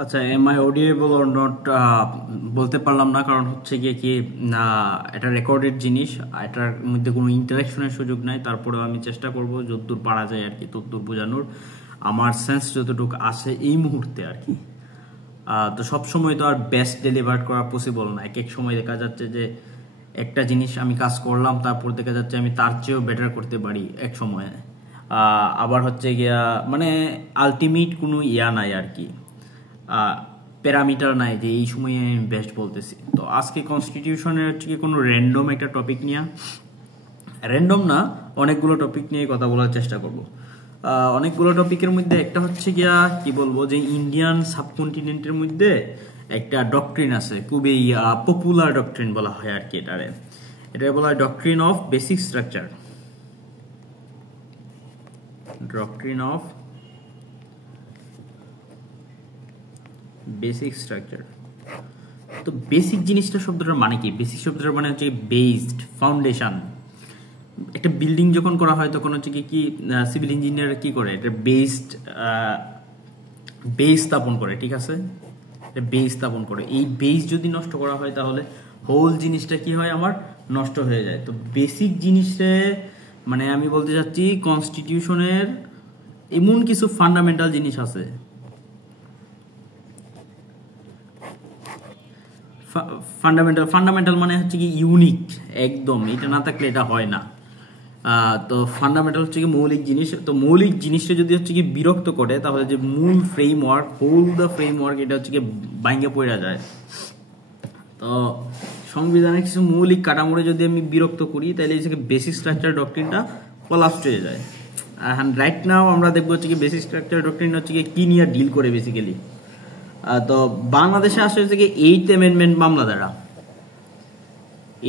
আচ্ছা, am I audible or not বলতে পারলাম না, কারণ হচ্ছে গিয়ে কি না, এটা রেকর্ডেড জিনিস, এটার মধ্যে কোনো ইন্টারাকশনের সুযোগ নাই। তারপরেও আমি চেষ্টা করব যতদূর পারা যায় আর কি, ততদূর বোঝানোর আমার সেন্স যতটুকু আছে এই মুহূর্তে আর কি। তো সব সময় তো আর বেস্ট ডেলিভার করা পসিবল না। এক এক সময় দেখা যাচ্ছে যে একটা জিনিস আমি কাজ করলাম, তারপর দেখা যাচ্ছে আমি তার চেয়েও বেটার করতে পারি এক সময়ে। আবার হচ্ছে গিয়া মানে আলটিমেট কোনো ইয়া নাই আর কি, প্যারামিটার নাই যে এই সময়ে আমি বেস্ট বলতেছি। তো আজকে কনস্টিটিউশনের হচ্ছে কি কোনো র্যান্ডম একটা টপিক নিয়ে, র্যান্ডম না, অনেকগুলো টপিক নিয়ে কথা বলার চেষ্টা করব। অনেকগুলো টপিকের মধ্যে একটা হচ্ছে গিয়া কি বলবো, যে ইন্ডিয়ান সাবকন্টিনেন্টের মধ্যে একটা ডক্ট্রিন আছে, খুবই পপুলার ডক্ট্রিন বলা হয় আর কি। এটা বলা হয় doctrine of basic structure, doctrine of basic structure. তো বেসিক জিনিসটা শব্দটার মানে কি? বেসিক শব্দটার মানে হচ্ছে বেসড, ফাউন্ডেশন। একটা বিল্ডিং যখন করা হয় তখন হচ্ছে কি সিভিল ইঞ্জিনিয়ার কি করে, এটা বেস স্থাপন করে, ঠিক আছে? বেস স্থাপন করে। এই বেস যদি নষ্ট করা হয় তাহলে হোল জিনিসটা কি হয়, আমার নষ্ট হয়ে যায়। তো বেসিক জিনিসে মানে আমি বলতে চাচ্ছি কনস্টিটিউশনের এমন কিছু ফান্ডামেন্টাল জিনিস আছে। ফান্ডামেন্টাল মানে হচ্ছে কি ইউনিক, একদম এটা না থাকলে এটা হয় না। তো ফান্ডামেন্টাল হচ্ছে কি মৌলিক জিনিস। তো মৌলিক জিনিসটা যদি হচ্ছে কি বিরক্ত করে, তাহলে যে মূল ফ্রেমওয়ার্ক, হোল দ্য ফ্রেমওয়ার্ক, এটা হচ্ছে কি ভাঙ্গে পড়া যায়। তো সংবিধানের কিছু মৌলিক কাঠামোরে যদি আমি বিরক্ত করি, তাহলে হচ্ছে বেসিক স্ট্রাকচার ডক্ট্রিনটা কলাপস হয়ে যায়। রাইট নাও আমরা দেখবো হচ্ছে কি বেসিক স্ট্রাকচার ডক্ট্রিন হচ্ছে কি নিয়ে ডিল করে বেসিক্যালি। তো বাংলাদেশে আসে হচ্ছে কি 8th অ্যামেন্ডমেন্ট মামলা দ্বারা।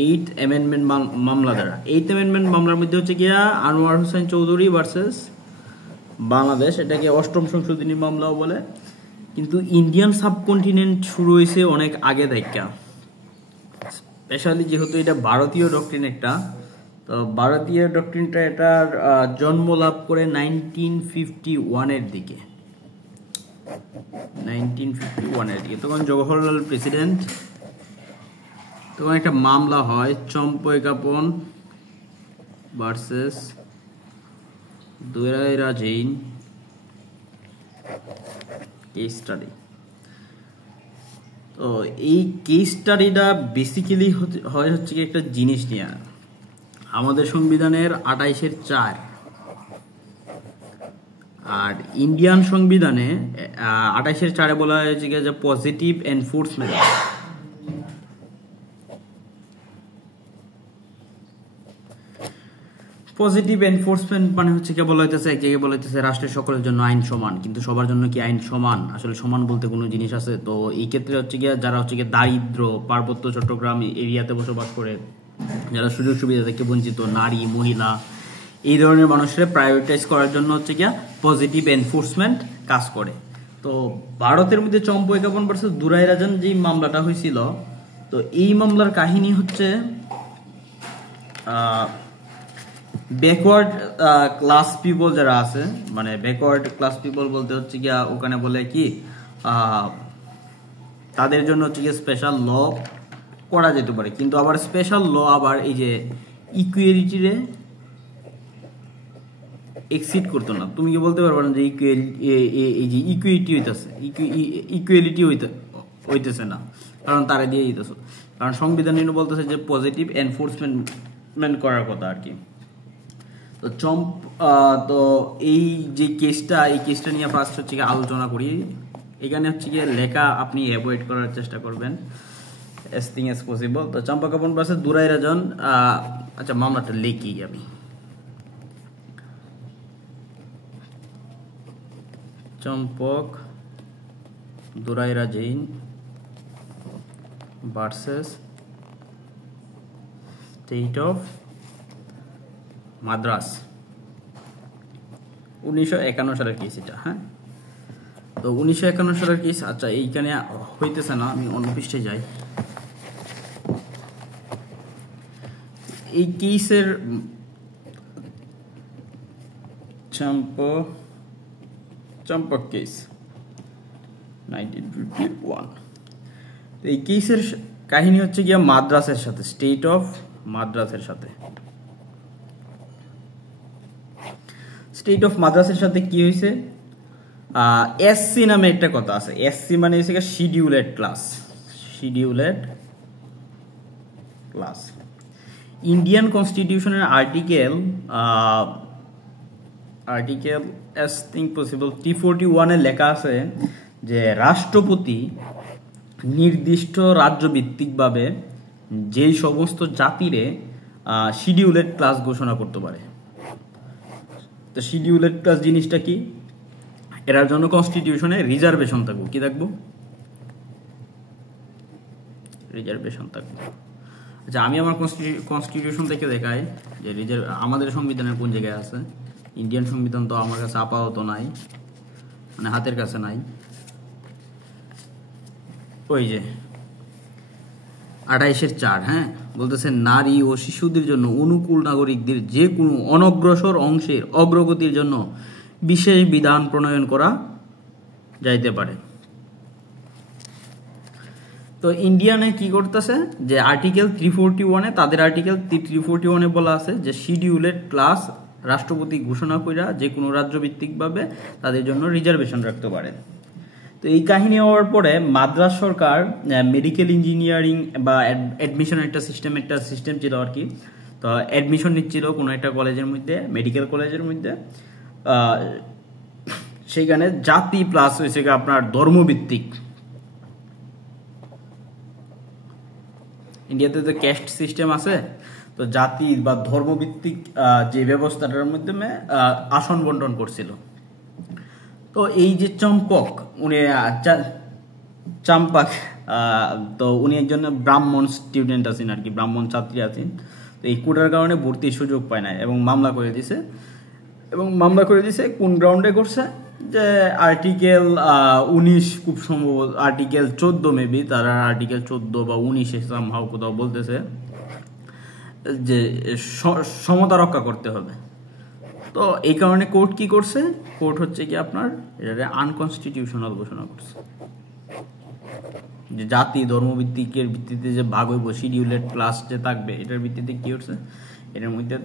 8th অ্যামেন্ডমেন্ট মামলার মধ্যে হচ্ছে গিয়া আনোয়ার হোসেন চৌধুরী ভার্সেস বাংলাদেশ, এটাকে 8ম সংশোধনী মামলাও বলে। কিন্তু ইন্ডিয়ান সাবকন্টিনেন্ট শুরু হয়েছে অনেক আগে থেকে, স্পেশালি যেহেতু এটা ভারতীয় ডক্ট্রিন একটা। তো ভারতীয় ডক্ট্রিনটা এটার জন্ম লাভ করে 1951-এর দিকে। 1951-এর দিকে তখন জওহরলাল প্রেসিডেন্ট। তখন একটা মামলা হয় চম্পইকাপন ভার্সেস দুরাইরা জৈন কেস স্টাডি। তো এই কেস স্টাডিটা বেসিক্যালি হয় হচ্ছে কি একটা জিনিস নিয়ে, আমাদের সংবিধানের 28-4 আর ইন্ডিয়ান সংবিধানে 28-4 বলা হয়েছে যে পজিটিভ এনফোর্সমেন্ট। পজিটিভ এনফোর্সমেন্ট মানে হচ্ছে কি বলা হইতেছে, এক জায়গায় বলা হইতেছে রাষ্ট্রের সকলের জন্য আইন সমান, কিন্তু সবার জন্য কি আইন সমান? আসলে সমান বলতে কোনো জিনিস আছে? তো এই ক্ষেত্রে হচ্ছে গিয়ে যারা হচ্ছে গিয়ে দারিদ্র, পার্বত্য চট্টগ্রাম এরিয়াতে বসবাস করে, যারা সুযোগ সুবিধা থেকে বঞ্চিত, নারী, মহিলা, এই ধরনের মানুষের প্রায়োরিটাইজ করার জন্য হচ্ছে গিয়া পজিটিভ এনফোর্সমেন্ট কাজ করে। তো ভারতের মধ্যে চম্পইকাপন ভার্সেস দুরাই রাজন যে মামলাটা হয়েছিল, তো এই মামলার কাহিনী হচ্ছে ব্যাকওয়ার্ড ক্লাস পিপল যারা আছে, মানে ব্যাকওয়ার্ড ক্লাস পিপল বলতে হচ্ছে গিয়া ওখানে বলে কি তাদের জন্য হচ্ছে গিয়ে স্পেশাল ল করা যেতে পারে, কিন্তু আবার স্পেশাল ল আবার এই যে ইকুয়ালিটিরে এক্সিড করতো না। তুমি কি বলতে পারবে না যে এই যে ইকুয়ালিটি হইতেছে না, কারণ তারা দিয়ে দিতেছো, কারণ সংবিধান বলতেছে যে পজিটিভ এনফোর্সমেন্ট করার কথা আর কি। তো তো এই যে কেসটা, এই কেসটা নিয়ে ফার্স্ট হচ্ছে গিয়ে আলোচনা করি। এখানে হচ্ছে গিয়ে লেখা আপনি অ্যাভয়েড করার চেষ্টা করবেন as thing as possible। তো চম্পকাপন ভার্সেস দুরাই রাজন, আচ্ছা মামলাটা লিখি আমি। Champak Dorairajan versus state of Madras, 1951 সালের কেস এটা। হ্যাঁ, তো 1951 সালের কেস। আচ্ছা, এইখানে হইতেছে না, আমি অন্য পৃষ্ঠে যাই। এই কেসের চম্পক কেস 1951। তো এই কেসের কাহিনী হচ্ছে গিয়া মাদ্রাসের সাথে, স্টেট অফ মাদ্রাসের সাথে। স্টেট অফ মাদ্রাসের সাথে কি হয়েছে, এসসি নামে একটা কথা আছে। এসসি মানে হচ্ছে scheduled class, scheduled class. Indian কনস্টিটিউশনের আর্টিকেল অ্যাজ থিং পসিবল 341 এ লেখা আছে যে রাষ্ট্রপতি নির্দিষ্ট রাজ্যভিত্তিকভাবে যেই সমস্ত জাতিরে শিডিউলেড ক্লাস ঘোষণা করতে পারে। তো শিডিউলেড ক্লাস জিনিসটা কি, এটার জন্য কনস্টিটিউশনে রিজার্ভেশন থাকবো, কি থাকবো, রিজার্ভেশন থাকবো। আচ্ছা, আমি আমার কনস্টিটিউশন থেকে দেখাই যে আমাদের সংবিধানের কোন জায়গায় আছে। ইন্ডিয়ান সংবিধান তো আমার কাছে আপাতত নাই, মানে হাতের কাছে নাই। ওই যে 28-4, হ্যাঁ, বলতেছে নারী ও শিশুদের জন্য অনুকূল নাগরিকদের যে কোনো অনগ্রসর অংশের অগ্রগতির জন্য বিশেষ বিধান প্রণয়ন করা যাইতে পারে। তো ইন্ডিয়ানে কি করতেছে যে আর্টিকেল 341 তাদের আর্টিকেল 341 বলা আছে যে শিডিউলেড ক্লাস রাষ্ট্রপতি ঘোষণা কইরা যে কোনো রাজ্যভিত্তিকভাবে তাদের জন্য রিজার্ভেশন রাখতে পারে। তো এই কাহিনী হওয়ার পরে মাদ্রাস সরকার মেডিকেল ইঞ্জিনিয়ারিং বা অ্যাডমিশনের একটা সিস্টেম ছিল আর কি। তো অ্যাডমিশন নিচ্ছিল কোনো একটা কলেজের মধ্যে, মেডিকেল কলেজের মধ্যে। সেইখানে জাতি প্লাস হয়েছে আপনার ধর্মভিত্তিক, ইন্ডিয়াতে তো ক্যাস্ট সিস্টেম আছে, তো জাতি বা ধর্মভিত্তিক যে ব্যবস্থাটার মাধ্যমে আসন বন্টন করছিল। তো এই যে চম্পক, উনি চাম্পাক, তো উনি একজন ব্রাহ্মণ স্টুডেন্ট আছেন আর কি, ব্রাহ্মণ ছাত্রী আছেন। তো এই কোটার কারণে ভর্তির সুযোগ পায় না এবং মামলা করে দিছে। কোন গ্রাউন্ডে করছে, যে আর্টিকেল 19, খুব সম্ভবত আর্টিকেল 14 মেবি, তারা আর্টিকেল 14 বা 19 সামহাউ কোথাও বলতেছে যে সমতা রক্ষা করতে হবে। তো এই কারণে কোর্ট কি করছে, কোর্ট হচ্ছে কি আপনার এটা আনকনস্টিটিউশনাল ঘোষণা করছে, যে জাতি ধর্মভিত্তিকের ভিত্তিতে যে ভাগ হইব, শিডিউলেড ক্লাস যে থাকবে, এটার ভিত্তিতে কি করছে, এটার মধ্যে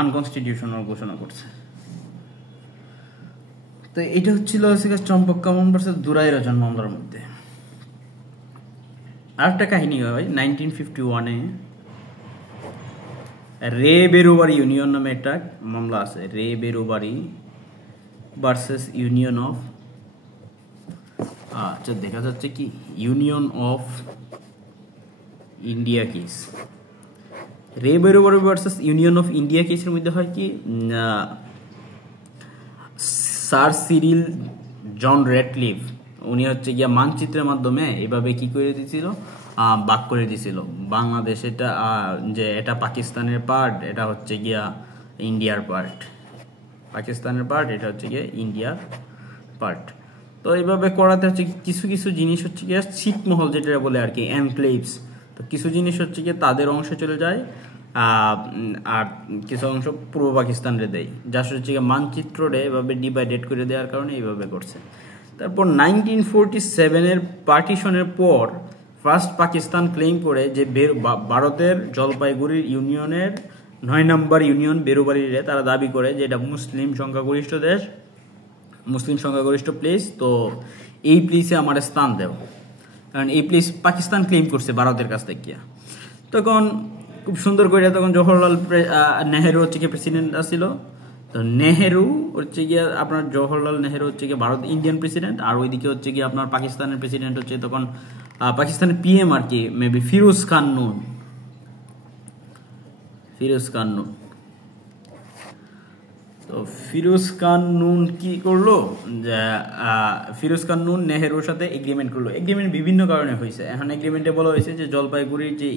আনকনস্টিটিউশনাল ঘোষণা করছে। তো এটা হচ্ছিল চম্পক কামন ভার্সেস দুরাই রাজন মামলার মধ্যে। আরেকটা কাহিনী হয় 1951-এ রে বেরোবারি ইউনিয়ন নামে একটা মামলা আছে, রে বেরোবারি ভার্সেস ইউনিয়ন অফ, আচ্ছা দেখা যাচ্ছে কি ইউনিয়ন অফ ইন্ডিয়া কেস। রে বেরোবারি ভার্সেস ইউনিয়ন অফ ইন্ডিয়া কেসের মধ্যে হয় কি, স্যার সিরিল জন রেডক্লিফ উনি হচ্ছে গিয়া মানচিত্রের মাধ্যমে এভাবে কি করে দিয়েছিল, ভাগ করে দিয়েছিল বাংলাদেশ, এটা যে এটা পাকিস্তানের পার্ট, এটা হচ্ছে গিয়া ইন্ডিয়ার পার্ট, পাকিস্তানের পার্ট, এটা হচ্ছে গিয়া ইন্ডিয়ার পার্ট। তো এইভাবে করাতে হচ্ছে কিছু কিছু জিনিস হচ্ছে গিয়া ছিটমহল যেটা বলে আর কি, এনক্লেভস, তো কিছু জিনিস হচ্ছে গিয়ে তাদের অংশে চলে যায়, আর কিছু অংশ পূর্ব পাকিস্তানরে দেয়, যা হচ্ছে গিয়ে মানচিত্রে এভাবে ডিভাইডেড করে দেওয়ার কারণে এইভাবে করছে। তারপর 1947-এর পার্টিশনের পর ফার্স্ট পাকিস্তান ক্লেম করে যে ভারতের জলপাইগুড়ির ইউনিয়নের 9 নম্বর ইউনিয়ন বেরোবাড়িরে তারা দাবি করে যে এটা মুসলিম সংখ্যাগরিষ্ঠ দেশ, মুসলিম সংখ্যাগরিষ্ঠ প্লেস, তো এই প্লেসে আমার স্থান দেও, কারণ এই প্লেস পাকিস্তান ক্লেম করছে ভারতের কাছ থেকে। তখন খুব সুন্দর করে তখন জওহরলাল নেহেরু হচ্ছে গিয়ে প্রেসিডেন্ট আসছিল। তো নেহেরু হচ্ছে গিয়ে আপনার জওহরলাল নেহেরু হচ্ছে গিয়ে ভারত ইন্ডিয়ান প্রেসিডেন্ট, আর ওইদিকে হচ্ছে গিয়ে আপনার পাকিস্তানের প্রেসিডেন্ট হচ্ছে তখন পাকিস্তানের পিএম আর কি, মেবি ফিরোজ খান নুন। তো ফিরোজ খান নুন কি করলো, যে ফিরোজ খান নুন নেহেরুর সাথে এগ্রিমেন্ট করলো। এগ্রিমেন্ট বিভিন্ন কারণে হয়েছে, এখন এগ্রিমেন্টে বলা হয়েছে যে জলপাইগুড়ির যে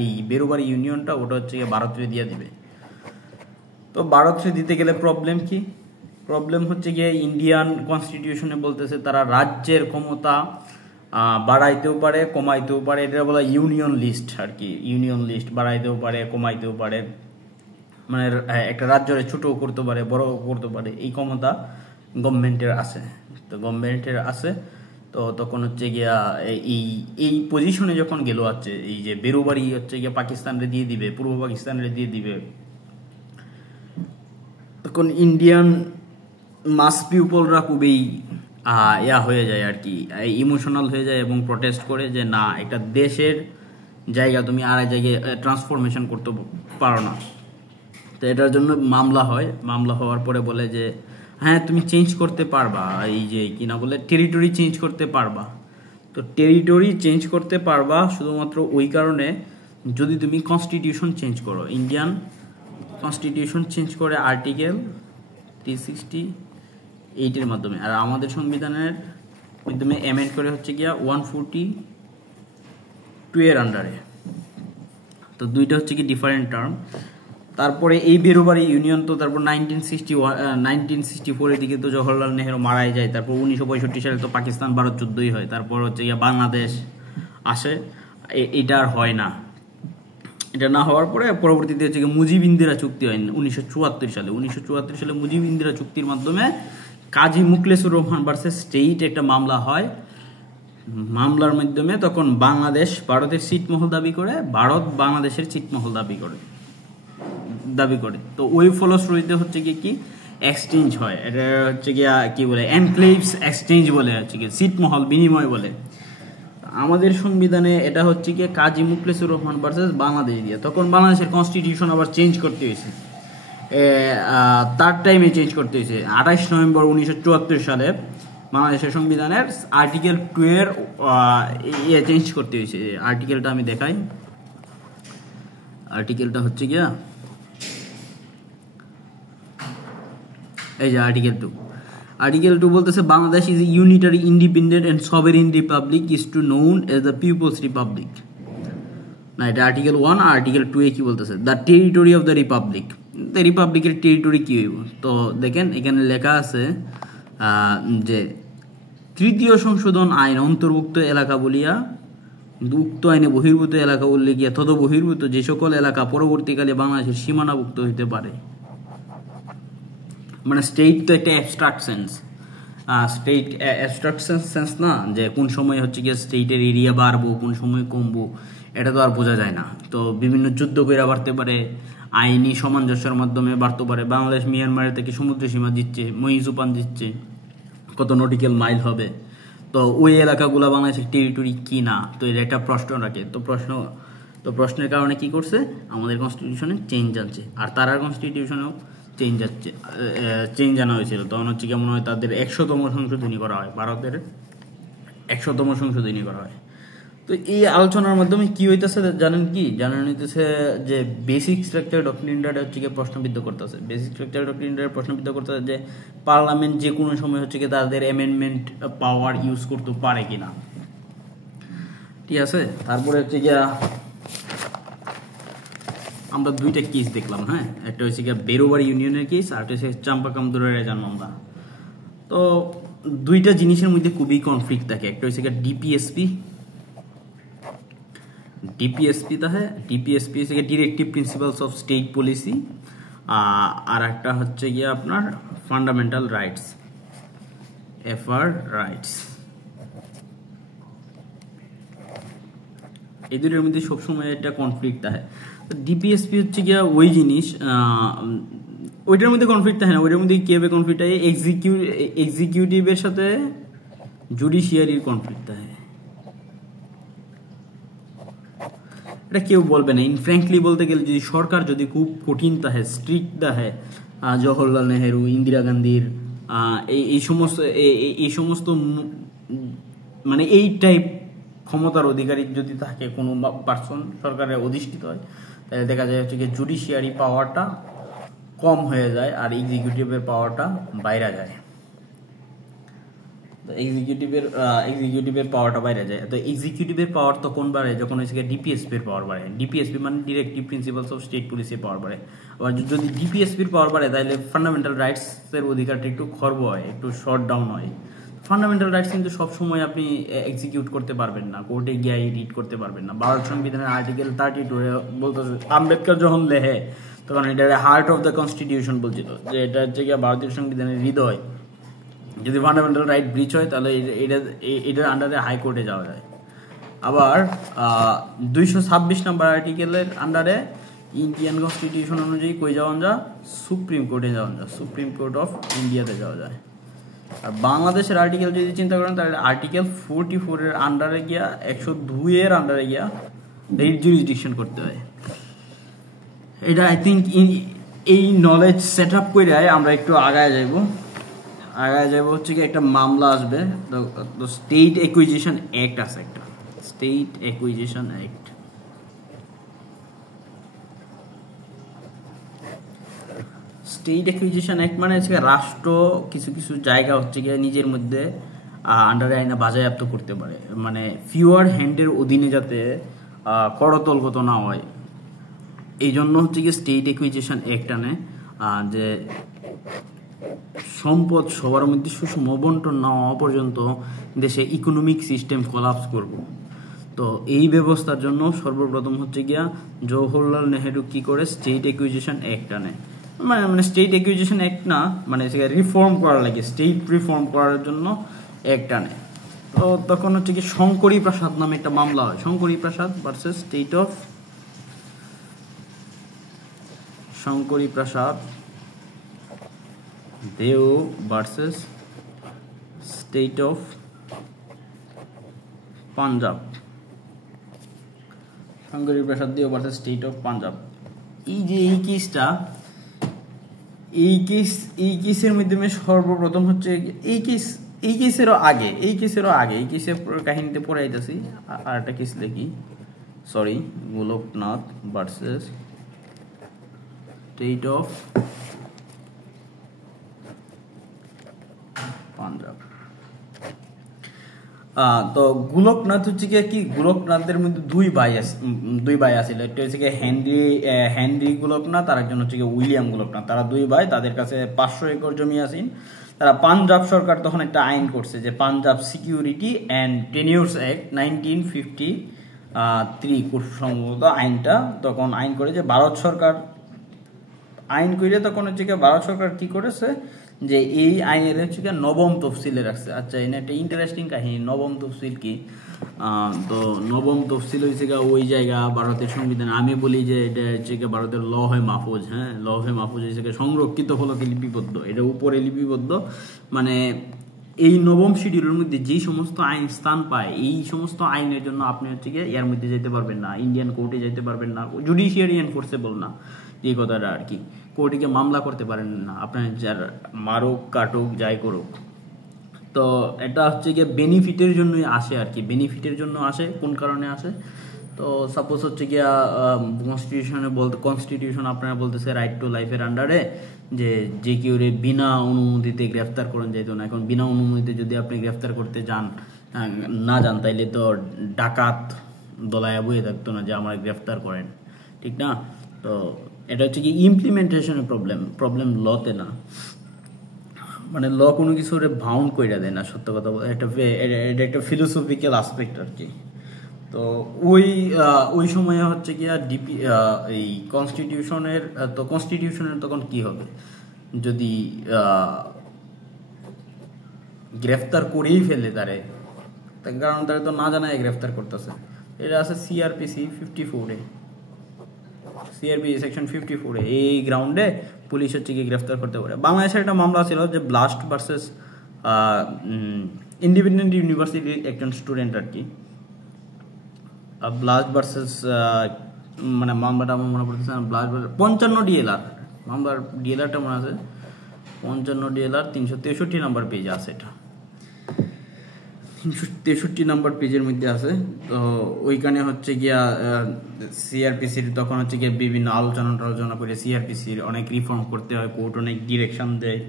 এই বেরোবাড়ি ইউনিয়নটা ওটা হচ্ছে ভারতরে দিয়ে দিবে। তো ভারতরে দিতে গেলে প্রবলেম কি, প্রবলেম হচ্ছে গিয়ে ইন্ডিয়ান কনস্টিটিউশনে বলতেছে তারা রাজ্যের ক্ষমতা বাড়াইতেও পারে কমাইতেও পারে, এটা বলা ইউনিয়ন লিস্ট আর কি, ইউনিয়ন লিস্ট বাড়াইতেও পারে কমাইতেও পারে, মানে একটা রাজ্যরে ছোট করতে পারে বড় করতে পারে, এই ক্ষমতা গভর্নমেন্টের আছে। তো গভর্নমেন্টের আছে, তো তখন হচ্ছে গিয়া এই এই পজিশনে যখন গেল হচ্ছে এই যে বেরোবাড়ি হচ্ছে গিয়া পাকিস্তানরে দিয়ে দিবে, পূর্ব পাকিস্তানরে দিয়ে দিবে, তখন ইন্ডিয়ান মাস পিপলরা খুবই ইয়া হয়ে যায় আর কি, ইমোশনাল হয়ে যায় এবং প্রটেস্ট করে যে না, একটা দেশের জায়গা তুমি আর এক জায়গায় ট্রান্সফরমেশন করতে পারো না। তো এটার জন্য মামলা হয়, মামলা হওয়ার পরে বলে যে হ্যাঁ তুমি চেঞ্জ করতে পারবা, এই যে কিনা বলে টেরিটরি চেঞ্জ করতে পারবা। তো টেরিটরি চেঞ্জ করতে পারবা শুধুমাত্র ওই কারণে যদি তুমি কনস্টিটিউশন চেঞ্জ করো। ইন্ডিয়ান কনস্টিটিউশন চেঞ্জ করে আর্টিকেল 368 মাধ্যমে, আর আমাদের সংবিধানের মাধ্যমে অ্যামেন্ড করে হচ্ছে গিয়া 142 এর আন্ডারে। তো দুইটা হচ্ছে কি ডিফারেন্ট টার্ম। তারপরে এই বেরোবাড়ি ইউনিয়ন তো তারপর 1964 এর দিকে তো জওহরলাল নেহেরু মারাই যায়। তারপর 1965 সালে তো পাকিস্তান ভারত যুদ্ধই হয়। তারপর হচ্ছে গিয়ে বাংলাদেশ আসে, এটা আর হয় না। এটা না হওয়ার পরে পরবর্তীতে হচ্ছে গিয়ে মুজিব ইন্দিরা চুক্তি হয় 1974 সালে। 1974 সালে মুজিব ইন্দিরা চুক্তির মাধ্যমে কাজী মুখলেসুর রহমান ভার্সেস স্টেট একটা মামলা হয়। মামলার মাধ্যমে তখন বাংলাদেশ ভারতের ছিটমহল দাবি করে, ভারত বাংলাদেশের ছিটমহল দাবি করে। তো ওই ফলশ্রুতিতে হচ্ছে কি এক্সচেঞ্জ হয়, এটা হচ্ছে গিয়া কি বলে এনক্লেভস এক্সচেঞ্জ বলে, হচ্ছে কি ছিটমহল বিনিময় বলে। আমাদের সংবিধানে এটা হচ্ছে কি কাজী মুখলেসুর রহমান ভার্সেস বাংলাদেশ দিয়ে। তখন বাংলাদেশের কনস্টিটিউশন আবার চেঞ্জ করতে হয়েছে, তার টাইমে চেঞ্জ করতে হয়েছে। 28 নভেম্বর 1974 সালে বাংলাদেশের সংবিধানের আর্টিকেল 2 এর চেঞ্জ করতে হয়েছে। আর্টিকেলটা আমি দেখাই, আর্টিকেলটা হচ্ছে গিয়া এই যে আর্টিকেল 2। আর্টিকেল 2 বলতেছে Bangladesh is a unitary independent and sovereign republic is to known as the people's republic. না, এটা আর্টিকেল 1। আর আর্টিকেল 2 এ কি বলতেছে, the territory of the republic. রিপাবলিকের টেরিটরি কি হইব? তো দেখেন এখানে লেখা আছে যে তৃতীয় সংশোধন আইন অন্তর্ভুক্ত এলাকা বলিয়া উক্ত আইনে বহির্ভূত এলাকা উল্লেখিয়া তদ বহির্ভূত যে সকল এলাকা পরবর্তীকালে বাংলাদেশের সীমানাভুক্ত হইতে পারে। মানে স্টেট তো একটা abstract sense, state abstract sense না, যে কোন সময় হচ্ছে গিয়ে স্টেটের এরিয়া বাড়বো, কোন সময় কমবো, এটা তো আর বোঝা যায় না। তো বিভিন্ন যুদ্ধ করে বাড়তে পারে, আইনি সামঞ্জস্যের মাধ্যমে বাড়তে পারে। বাংলাদেশ মিয়ানমারের থেকে সমুদ্র সীমা দিচ্ছে, মহিজুপান দিচ্ছে, কত নটিক্যাল মাইল হবে, তো ওই এলাকাগুলো বাংলাদেশের টেরিটরি কি না, তো এটা একটা প্রশ্ন রাখে। তো প্রশ্নের কারণে কি করছে, আমাদের কনস্টিটিউশনে চেঞ্জ আনছে, আর তারার কনস্টিটিউশনেও চেঞ্জ আনা হয়েছিল। তখন হচ্ছে কেমন হয়, তাদের 100তম সংশোধনী করা হয়, ভারতের 100তম সংশোধনী করা হয়। তো এই আলোচনার মাধ্যমে কি হইতেছে জানেন হইতেছে যে বেসিক স্ট্রাকচার ডক্ট্রিনটা হচ্ছে কি প্রশ্নবিদ্ধ করতেছে। বেসিক স্ট্রাকচার ডক্ট্রিনটা প্রশ্নবিদ্ধ করতেছে যে পার্লামেন্ট যে কোনো সময় হচ্ছে কি তাদের অ্যামেন্ডমেন্ট পাওয়ার ইউজ করতে পারে কিনা, ঠিক আছে। তারপরে হচ্ছে গিয়া আমরা দুইটা কেস দেখলাম, হ্যাঁ, একটা হচ্ছে গিয়া বেরোবাড়ি ইউনিয়নের কেস, আর একটা হচ্ছে চাম্পাকামদুরের রেজান মামলা। তো দুইটা জিনিসের মধ্যে খুবই কনফ্লিক্ট থাকে। একটা হচ্ছে গিয়া ডিপিএসপি হচ্ছে directive principles of state policy, আর একটা হচ্ছে গিয়ে আপনার ফান্ডামেন্টাল রাইটস, এফআর রাইটস। এই দুটোর মধ্যে সবসময় একটা কনফ্লিক্ট থাকে। ডিপিএসপি হচ্ছে গিয়া ওই জিনিস, ওইটার মধ্যে কনফ্লিক্ট থাকে না। ওইটার মধ্যে কিভাবে কনফ্লিক্ট থাকে, এক্সিকিউটিভের সাথে জুডিশিয়ারির কনফ্লিক্ট থাকে। এটা কেউ বলবে না। ফ্র্যাঙ্কলি বলতে গেলে যদি সরকার যদি খুব কঠিন থাকে, স্ট্রিক্ট থাকে, জওহরলাল নেহেরু, ইন্দিরা গান্ধীর এই সমস্ত মানে এই টাইপ ক্ষমতার অধিকারী যদি থাকে কোনো পার্সন সরকারের অধিষ্ঠিত হয়, তাহলে দেখা যায় হচ্ছে কি জুডিশিয়ারি পাওয়ারটা কম হয়ে যায় আর এক্সিকিউটিভের পাওয়ারটা বাইরে যায়। এক্সিকিউটিভের পাওয়ারটা বাইরে যায়। তো এক্সিকিউটিভের পাওয়ার তখন বাড়ে যখন হচ্ছে ডিপিএসপির পাওয়ার বাড়ে। ডিপিএসপি মানে ডিরেক্টিভ প্রিন্সিপালস অফ স্টেট পলিসির পাওয়ার বাড়ে। আবার যদি ডিপিএসপির পাওয়ার বাড়ে তাহলে ফান্ডামেন্টাল রাইটসের অধিকারটা একটু খর্ব হয়, একটু শর্ট ডাউন হয়। ফান্ডামেন্টাল রাইটস কিন্তু সবসময় আপনি এক্সিকিউট করতে পারবেন না, কোর্টে গিয়ে রিড করতে পারবেন না। ভারত সংবিধানের আর্টিকেল 32 বলতেছে, আম্বেদকর যখন লেখে তখন এটা হার্ট অফ দ্য কনস্টিটিউশন বলছিল, যে এটা হচ্ছে গিয়ে ভারতীয় সংবিধানের হৃদয়। যদি ফান্ডামেন্টাল রাইট ব্রিচ হয় তাহলে এটার আন্ডারে হাইকোর্টে যাওয়া যায়। আবার 226 নম্বর আর্টিকেলের আন্ডারে ইন্ডিয়ান কনস্টিটিউশন অনুযায়ী কই যাওয়া যায়? সুপ্রিম কোর্টে যাওয়া যায়, সুপ্রিম কোর্ট অফ ইন্ডিয়াতে যাওয়া যায়। আর বাংলাদেশের আর্টিকেল যদি চিন্তা করেন তাহলে আর্টিকেল 44 এর আন্ডারে গিয়া 102 এর আন্ডারে গিয়া রিট জুরিসডিকশন করতে হয়। এটা আই থিঙ্ক এই নলেজ সেট আপ করে আমরা একটু আগায় যাইব হচ্ছে কি একটা মামলা আসবে, তো স্টেট অ্যাকুইজিশন অ্যাক্ট আছে একটা, state acquisition act. State acquisition act মানে হচ্ছে রাষ্ট্র কিছু কিছু জায়গা হচ্ছে গিয়ে নিজের মধ্যে আন্ডারে আইনা বাজেয়াপ্ত করতে পারে, মানে ফিউয়ার হ্যান্ডের অধীনে যাতে করতলগত না হয়, এই জন্য হচ্ছে গিয়ে স্টেট অ্যাকুইজিশন অ্যাক্ট আনে যে সম্পদ সবার মধ্যে সুষম বন্টন না হওয়া পর্যন্ত দেশে ইকোনমিক সিস্টেম কোলাপস করব। তো এই ব্যবস্থার জন্য সর্বপ্রথম হচ্ছে গিয়া জওহরলাল নেহেরু কি করে স্টেট অ্যাকুইজিশন অ্যাক্ট আনে, মানে স্টেট অ্যাকুইজিশন অ্যাক্ট না, মানে রিফর্ম করা লাগে, স্টেট রিফর্ম করার জন্য অ্যাক্ট আনে। তো তখন হচ্ছে কি শঙ্করী প্রসাদ নামে একটা মামলা হয়, Shankari Prasad versus Shankari Prasad Deo versus state of Punjab, Shankari Prasad Deo versus state of Punjab. এই যে এই কেসের মাধ্যমে সর্বপ্রথম হচ্ছে এই কেসের কাহিনীতে পড়ে আইতাছি। আর একটা কেস দেখি, sorry, Golaknath versus state of Punjab. তো গোলকনাথ হচ্ছে কি গোলকনাথের মধ্যে দুই ভাই আছিল, একটা হচ্ছে হেনরি গোলকনাথ আর একজন হচ্ছে উইলিয়াম গোলকনাথ। তারা দুই ভাই, তাদের কাছে 500 একর জমি আছে। তারা পাঞ্জাব সরকার তখন একটা আইন করছে যে পাঞ্জাব সিকিউরিটি অ্যান্ড টেনিউরস অ্যাক্ট 1953 খুব সম্ভবত আইনটা, তখন আইন করে যে ভারত সরকার আইন করে, তখন হচ্ছে ভারত সরকার কি করেছে যে এই আইনের হচ্ছে নবম তফসিলে রাখছে। আচ্ছা, এনে একটা ইন্টারেস্টিং কাহিনী, নবম তফসিল কি? তো নবম তফসিল হয়েছে ওই জায়গা ভারতের সংবিধান, আমি বলি যে এটা হচ্ছে ভারতের ল হে মাহফুজ, হ্যাঁ, ল হে মাহফুজ হচ্ছে সংরক্ষিত ফলকে লিপিবদ্ধ, এটা উপরে লিপিবদ্ধ, মানে এই নবম শিডিউলের মধ্যে যেই সমস্ত আইন স্থান পায়, এই সমস্ত আইনের জন্য আপনি হচ্ছে এর মধ্যে যেতে পারবেন না, ইন্ডিয়ান কোর্টে যেতে পারবেন না, জুডিশিয়ারি এনফোর্সেবল না, এই কথাটা আর কি, কোর্টে মামলা করতে পারেন না, আপনার যার মারুক কাটুক যাই করুক। তো এটা হচ্ছে বেনিফিটের জন্যই আসে আর কি, বেনিফিটের জন্য আসে। কোন কারণে আসে? তো সাপোজ হচ্ছে গিয়া কনস্টিটিউশন আপনারা বলতেছে রাইট টু লাইফের আন্ডারে যে কেউ বিনা অনুমতিতে গ্রেফতার করেন যেত না। এখন বিনা অনুমতিতে যদি আপনি গ্রেফতার করতে না যান তাইলে তো ডাকাত দলায়া বয়ে থাকতো না যে আমার গ্রেফতার করেন, ঠিক না? তো এটা হচ্ছে কি ইমপ্লিমেন্টেশনের প্রবলেম লতে না, মানে ল কোনো কিছু বাউন্ড করে দেয় না, সত্য কথা বলতে এটা একটা ফিলোসফিক্যাল আসপেক্ট আর কি। তো ওই সময়ে হচ্ছে কি এই কনস্টিটিউশনের তখন কি হবে যদি গ্রেফতার করেই ফেলে তার কারণ তারা তো না জানায় গ্রেফতার করতেছে। এটা আছে সিআরপিসি 54-এ, সিআরপিসি সেকশন 54-এ, এই গ্রাউন্ডে পুলিশ হচ্ছে কি গ্রেফতার করতে পারে। বাংলাদেশের একটা মামলা ছিল যে ব্লাস্ট ভার্সেস ইন্ডিপেন্ডেন্ট ইউনিভার্সিটির একজন স্টুডেন্ট আর কি, ব্লাস্ট ভার্সেস মানে মামলাটা আমার মনে পড়তেছে না, ব্লাস্ট 55 DLR মামলার ডিএলআরটা মনে আছে, 55 DLR 363 নাম্বার পেজ আছে, এটা 363 নাম্বার পেজের মধ্যে আছে। তো ওইখানে হচ্ছে গিয়া সিআরপিসির তখন হচ্ছে গিয়ে বিভিন্ন আলোচনা করে সিআরপিসির অনেক রিফর্ম করতে হয়, কোর্ট অনেক ডিরেকশন দেয়।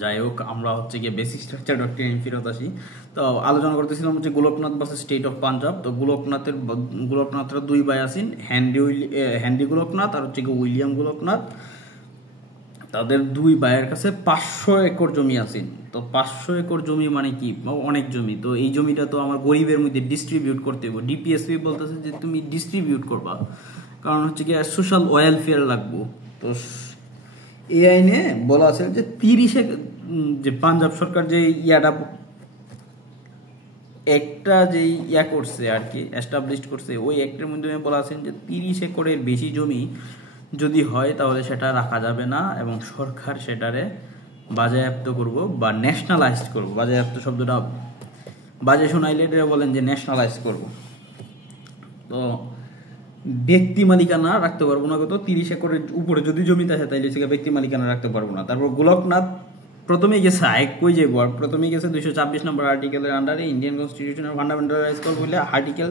যাই হোক, আমরা হচ্ছে গিয়ে বেসিক স্ট্রাকচার ডক্ট্রিন ফিরত আসি। তো আলোচনা করতেছিলাম হচ্ছে Golaknath versus state of Punjab. তো গোলকনাথের দুই ভাই আছেন, হেনরি গোলকনাথ আর হচ্ছে গিয়ে উইলিয়াম গোলকনাথ। তাদের দুই ভাইয়ের কাছে 500 একর জমি আছে। তো 500 একর জমি মানে কি, অনেক জমি। তো এই জমিটা তো আমার গরিবের মধ্যে ডিস্ট্রিবিউট করতে হবে। ডিপিএসপি বলতেছে যে তুমি ডিস্ট্রিবিউট করবা, কারণ হচ্ছে কি সোশ্যাল ওয়েলফেয়ার লাগবো। তো এই আইনে বলা আছে যে যে পাঞ্জাব সরকার যে একটা যে করছে আর কি, এস্টাবলিশ করছে, ওই একটার মধ্যে বলা আছেন যে 30 একরের বেশি জমি যদি হয় তাহলে সেটা রাখা যাবে না এবং সরকার সেটারে বাজেয়াপ্ত করব বা ন্যাশনালাইজ করব। বাজেয়াপ্ত শব্দটা বাজে শোনাইলে এটা বলেন যে ন্যাশনালাইজ করব। তো ব্যক্তি মালিকানা রাখতে পারবো না, কত 30 একরের উপরে যদি জমি থাকে তাইলে সেটা ব্যক্তি মালিকানা রাখতে পারবো না। তারপর গোলকনাথ প্রথমেই গেছে কই যাইব, আর প্রথমেই গেছে 226 নম্বর আর্টিকেলের আন্ডারে ইন্ডিয়ান কনস্টিটিউশনের ফান্ডামেন্টাল রাইটস কল বলে আর্টিকেল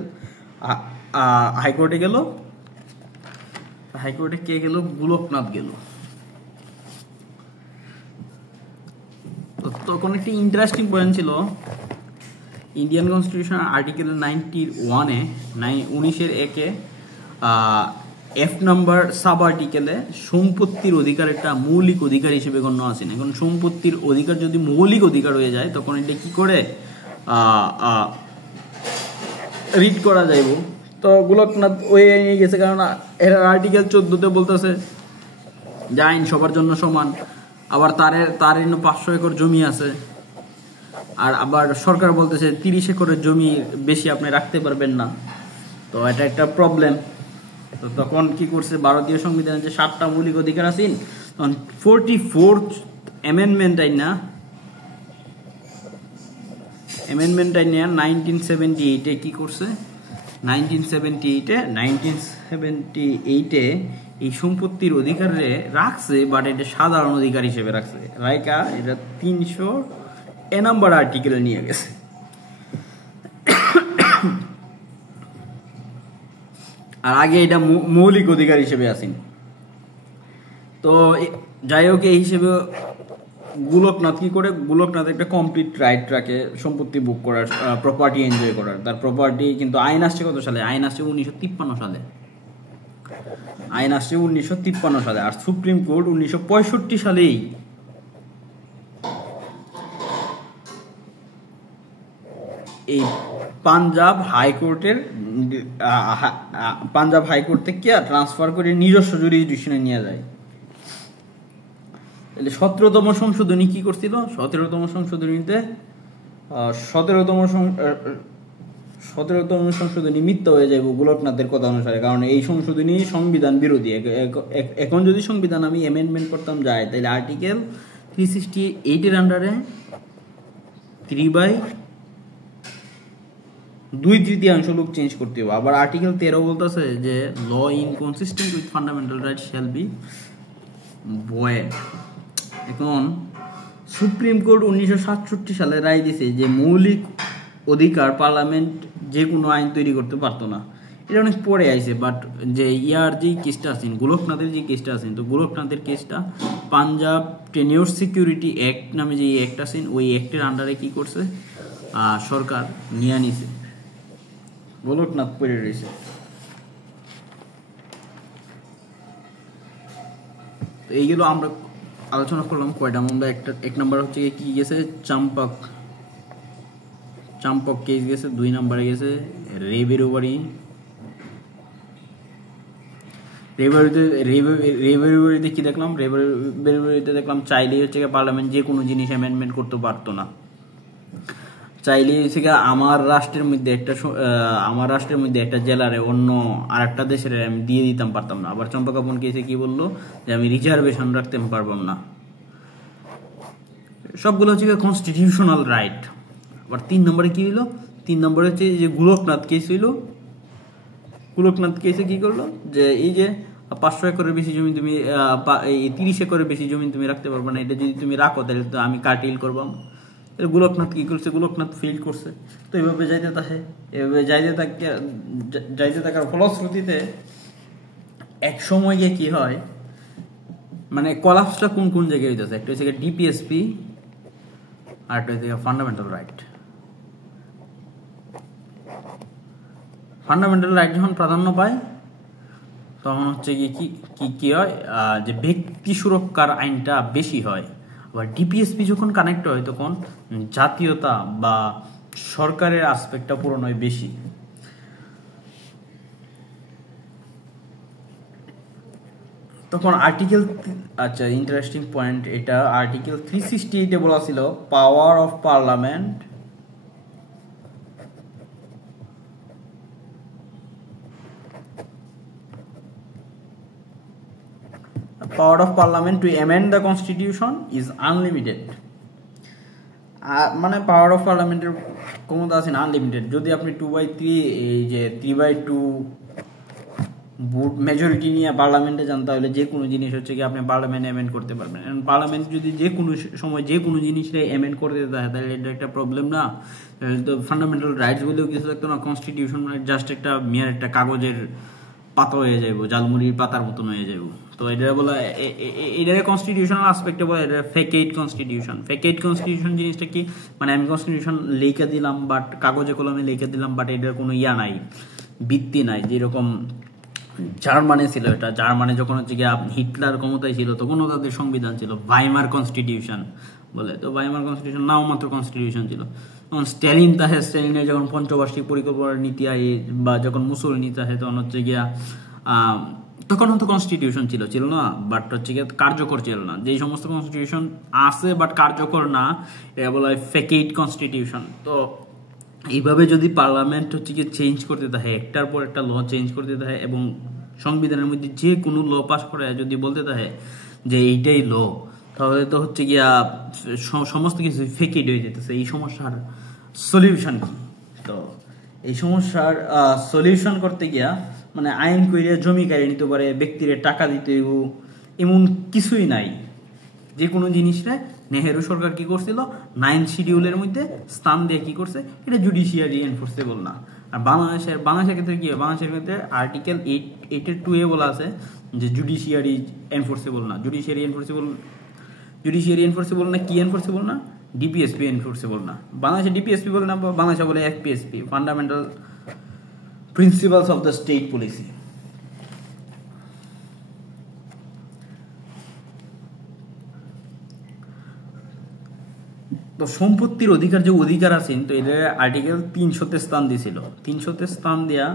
হাইকোর্টে গেল। হাইকোর্টে কে গেল? গোলকনাথ গেল। তখন একটি ইন্টারেস্টিং পয়েন্ট ছিল, ইন্ডিয়ান কনস্টিটিউশন আর্টিকেল 91-এ 19-1-এ এফ নাম্বার সাব আর্টিকেলে সম্পত্তির অধিকার একটা মৌলিক অধিকার হিসেবে গণ্য আছে। এখন সম্পত্তির অধিকার যদি মৌলিক অধিকার হয়ে যায় তখন এটা কি করে রিড করা যাইব। তো গোলকনাথ ওই নিয়ে গেছে, কারণ এর আর্টিকেল 14-তে বলতেছে যে আইন সবার জন্য সমান। আবার তার 500 একর জমি আছে, আর আবার সরকার বলতেছে 30 একরের জমি বেশি আপনি রাখতে পারবেন না। তো এটা একটা প্রবলেম। তো তখন কি করছে, ভারতীয় সংবিধানে যে 7টা মৌলিক অধিকার আছে, তখন 44th অ্যামেন্ডমেন্ট আইনা 1978-এ কি করছে, 1978-এ এই সম্পত্তির অধিকারে রাখছে, বাট এটা সাধারণ অধিকার হিসেবে রাখছে। রাইকা এটা 300 নম্বর আর্টিকেলে নিয়ে গেছে। আর আগে এটা মৌলিক অধিকার হিসেবে আসেন। তো যাই হোক, এই হিসেবে গোলকনাথ কি করে, গোলকনাথ একটা কমপ্লিট রাইট রাখে সম্পত্তি বুক করার, প্রপার্টি এনজয় করার। তার প্রপার্টি কিন্তু আইন আসছে কত সালে? আইন আসছে 1953 সালে। আইন আসছে 1953 সালে, আর সুপ্রিম কোর্ট 1965 সালেই এই পাঞ্জাব হাইকোর্ট থেকে ট্রান্সফার করে নিজস্ব জুরিসডিকশনে নিয়ে যায়। তাহলে 17তম সংশোধনী কি করছিল? 17তম সংশোধনী মিথ্যা হয়ে যাবে গোলকনাথের কথা অনুসারে, কারণ এই সংশোধনী সংবিধান বিরোধী। এখন যদি সংবিধান আমি অ্যামেন্ডমেন্ট করতাম যাই, তাহলে আর্টিকেল 368-এর আন্ডারে 3/2/3 লোক চেঞ্জ করতে হবে। আবার আর্টিকেল 13 বলতেছে যে law inconsistent with fundamental right shall be void. এখন সুপ্রিম কোর্ট 1967 সালে রায় দিয়েছে যে মৌলিক অধিকার পার্লামেন্ট যে কোনো আইন তৈরি করতে পারতো না। এটা অনেক পরে আইছে, বাট যে যেই কেসটা আছেন, গোলকনাথের যে কেসটা আছেন, তো গোলকনাথের কেসটা পাঞ্জাব টেনিওর সিকিউরিটি অ্যাক্ট নামে যে অ্যাক্ট আছেন, ওই অ্যাক্টের আন্ডারে কি করছে, সরকার নিয়ে নিছে। গোলকনাথ পড়ে রয়েছে। তো এইগুলো আমরা আলোচনা করলাম কয়টা। আমরা এক নাম্বার হচ্ছে কি গেছে, চাম্পক কেস গেছে। 2 নম্বরে গেছে রেবেরিতে কি দেখলাম, রেবেরিতে দেখলাম চাইলেই হচ্ছে পার্লামেন্ট যে কোনো জিনিস অ্যামেন্ডমেন্ট করতে পারতো না। চাইলেই হচ্ছে আমার রাষ্ট্রের মধ্যে একটা জেলারে অন্য আরেকটা দেশের আমি দিয়ে দিতাম পারতাম না। আবার চম্পাকাপন কেসে কি বললো যে আমি রিজার্ভেশন রাখতে পারবাম না। সবগুলো হচ্ছে কনস্টিটিউশনাল রাইট। আবার 3 নম্বরে কি হইলো, 3 নম্বরে হচ্ছে যে গোলকনাথ কেস হইলো। গোলকনাথ কেসে কি করলো, যে এই যে 500 একরের বেশি জমি তুমি 30 একরের বেশি জমি তুমি রাখতে পারবে না, এটা যদি তুমি রাখো তাহলে তো আমি কাটিল করবাম। গোলকনাথ কি করছে, গোলকনাথ ফেল করছে। তো এইভাবে যাইতে থাকার ফলশ্রুতিতে এক সময় গিয়ে কি হয়, মানে কলাপসটা কোন জায়গায় হইতেছে, একটা হচ্ছে ডিপিএসপি আর একটা হচ্ছে ফান্ডামেন্টাল রাইট। ফান্ডামেন্টাল রাইট যখন প্রাধান্য পায় তখন হচ্ছে কি হয়, যে ব্যক্তি সুরক্ষার আইনটা বেশি হয়। আবার ডিপিএসপি যখন কানেক্ট হয় তখন জাতীয়তা বা সরকারের আসপেক্টটা পূরণ হয় বেশি। তখন আর্টিকেল, আচ্ছা ইন্টারেস্টিং পয়েন্ট এটা, আর্টিকেল 368 বলা ছিল power of parliament to amend the constitution is unlimited. মানে পাওয়ার অফ পার্লামেন্টের ক্ষমতা আছে না আনলিমিটেড। যদি আপনি 2/3 এই যে 3/2 ভোট মেজরিটি নিয়ে পার্লামেন্টে যান, তাহলে যে কোনো জিনিস হচ্ছে কি আপনি পার্লামেন্টে অ্যামেন্ড করতে পারবেন। পার্লামেন্ট যদি যে কোনো সময় যে কোনো জিনিসে অ্যামেন্ড করতে দেয়, তাহলে এটা একটা প্রবলেম না? তো ফান্ডামেন্টাল রাইটস বলেও কিছু থাকতো না, কনস্টিটিউশন জাস্ট একটা মেয়ার একটা কাগজের পাতা হয়ে যাইব, জালমুড়ির পাতার মতন হয়ে যাইব। তো এটা বলা, এটার কনস্টিটিউশনাল আসপেক্টে বলে এটা ফেকেট কনস্টিটিউশন। ফেকেট কনস্টিটিউশন জিনিসটা কি, মানে আমি কনস্টিটিউশন লিখে দিলাম, বাট কাগজে কলমে লিখে দিলাম, বাট এটার কোনো ইয়া নাই, ভিত্তি নাই। যেরকম জার্মানি ছিল, এটা জার্মানি যখন হচ্ছে গিয়ে হিটলার ক্ষমতায় ছিল, তখনও তাদের সংবিধান ছিল ভাইমার কনস্টিটিউশন বলে। তো ভাইমার কনস্টিটিউশন নাও মাত্র কনস্টিটিউশন ছিল। যখন স্ট্যালিনের যখন পঞ্চবার্ষিক পরিকল্পনার নীতি আয়ে বা যখন মুসোলিনি আসে, তখন হচ্ছে গিয়া তখন হয়তো কনস্টিটিউশন ছিল না, বাট হচ্ছে গিয়ে কার্যকর ছিল না। যেই সমস্ত কনস্টিটিউশন আছে বাট কার্যকর না, এটা বলা হয় ফেকেট কনস্টিটিউশন। তো এইভাবে যদি পার্লামেন্ট হচ্ছে গিয়ে চেঞ্জ করতে থাকে, একটার পর একটা ল চেঞ্জ করতে থাকে, এবং সংবিধানের মধ্যে যে কোনো ল পাস করে যদি বলতে থাকে যে এইটাই ল, তাহলে তো হচ্ছে গিয়া সমস্ত কিছু ফেকেট হয়ে যেতেছে। এই সমস্যার সলিউশন কি? তো এই সমস্যার সলিউশন করতে গিয়া মানে আইন কইরে জমি কাড়ে নিতে পারে, ব্যক্তিরে টাকা দিতে এমন কিছুই নাই। যে কোনো জিনিসটা নেহেরু সরকার কি করছিল, 9 শিডিউলের মধ্যে স্থান দিয়ে কি করছে, এটা জুডিশিয়ারি এনফোর্সেবল না। আর বাংলাদেশের ক্ষেত্রে কি হয়, বাংলাদেশের ক্ষেত্রে আর্টিকেল 8.2 বলা আছে যে জুডিশিয়ারি এনফোর্সেবল না। জুডিশিয়ারি এনফোর্সেবল না, কি এনফোর্সেবল না? ডিপিএসপি এনফোর্সেবল না। বাংলাদেশে ডিপিএসপি বলে না, বাংলাদেশে বলে FPSP, fundamental principles of the state policy. তো সম্পত্তির অধিকার যে অধিকার আছেন, তো এটা আর্টিকেল 300 স্থান দিয়েছিল। 300 স্থান দেয়া,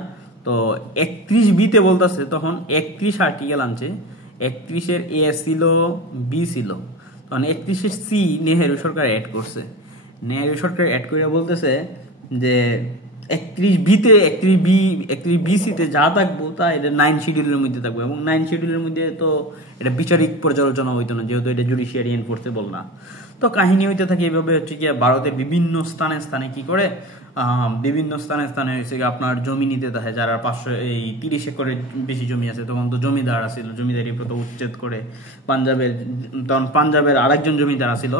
তো 31B বলতেছে, তখন 31 আর্টিকেল আনছে। 31-এর এ ছিল, বি ছিল, তখন 31-এর সি নেহেরু সরকার অ্যাড করছে। নেহেরু সরকার অ্যাড করে বলতেছে যে 31B-তে যা থাকবো তা এটা 9 শিডিউলের মধ্যে থাকবো, এবং 9 শিডিউলের মধ্যে তো এটা বিচারিক পর্যালোচনা হইতো না, যেহেতু এটা জুডিশিয়ারি এনফোর্সেবল না। তো কাহিনী হইতে থাকে এইভাবে হচ্ছে কি, ভারতের বিভিন্ন স্থানে কি করে, বিভিন্ন স্থানে হচ্ছে কি আপনার জমি নিতে থাকে, যারা 530 একরের বেশি জমি আছে, তখন তো জমিদার আছিল, জমিদারি প্রথা উচ্ছেদ করে পাঞ্জাবের আরেকজন জমিদার আছিল।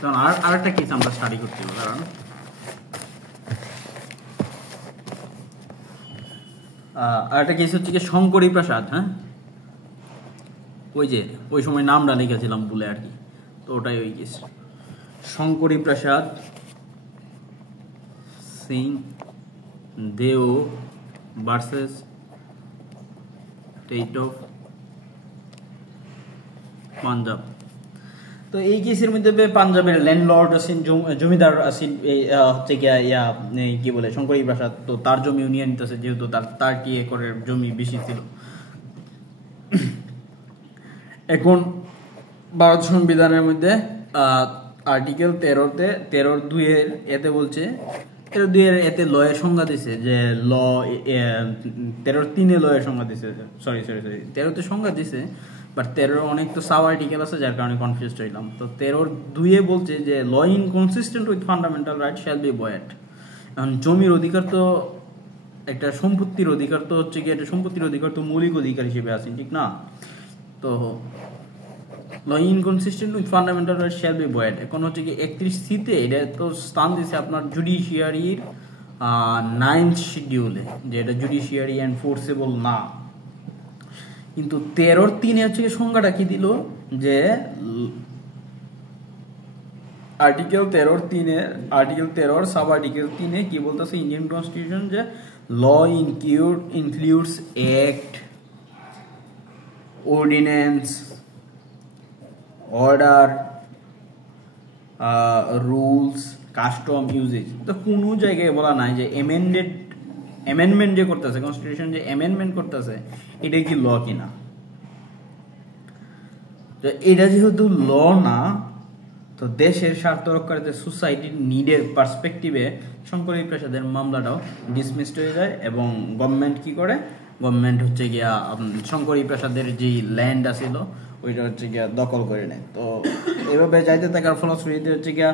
তখন আরেকটা কেস আমরা স্টাডি করছিল, কারণ আরেকটা কেস হচ্ছে কি শঙ্করী প্রাসাদ। হ্যাঁ, ওই সময় নামটা লিখেছিলাম ভুলে আর কি, তো ওটাই ওই কেস। শঙ্করী প্রাসাদ Singh Deo versus state of Punjab. তো এই কেসের মধ্যে পাঞ্জাবের ল্যান্ডলর্ড আছেন, জমিদার আছেন, হচ্ছে কি বলে শঙ্করী প্রাসাদ, তো তার জমি নিয়ে নিতেছে, যেহেতু তার কি একরের জমি বেশি ছিল। এখন ভারত সংবিধানের মধ্যে আর্টিকেল 13-2 এতে বলছে, 13-2 এতে ল এর সংজ্ঞা দিছে, যে ল 13-3 ল এর সংজ্ঞা দিছে, সরি 13-তে সংজ্ঞা দিছে, বাট 13 অনেক তো সাব আর্টিকেল আছে, যার কারণে কনফিউজড হইলাম। তো 13-2 বলছে যে law inconsistent with fundamental right shall be void. এখন জমির অধিকার তো একটা সম্পত্তির অধিকার, তো হচ্ছে কি একটা সম্পত্তির অধিকার তো মৌলিক অধিকার হিসেবে আছে, ঠিক না? তো law inconsistent with fundamental right shall be void. এখন হচ্ছে কি 31C-তে এটা তো স্থান দিছে আপনার জুডিশিয়ারির 9th শিডিউলে, যে এটা জুডিশিয়ারি এনফোর্সেবল না। কিন্তু 13-3 হচ্ছে সংজ্ঞাটা কি দিল, যে আর্টিকেল 13 সাব আর্টিকেল 3 কি বলতেছে ইন্ডিয়ান কনস্টিটিউশন, যে law includes act, ordinance, order, rules, custom, usage. তো কোনো জায়গায় বলা নাই যে এমেন্ডেড অ্যামেন্ডমেন্ট যে করতেছে, কনস্টিটিউশন যে অ্যামেন্ডমেন্ট করতেছে, এটা কি ল কিনা। তো এটা যেহেতু ল না, তো দেশের স্বার্থ রক্ষার্থে সোসাইটির নিডের পার্সপেক্টিভে শঙ্করী প্রসাদের মামলাটাও ডিসমিসড হয়ে যায় এবং গভর্নমেন্ট কি করে, গভর্নমেন্ট হচ্ছে গিয়া শঙ্করী প্রসাদের যে ল্যান্ড আছিল ওইটা হচ্ছে গিয়া দখল করে নেয়। তো এইভাবে যাইতে থাকার ফলশ্রুতিতে হচ্ছে গিয়া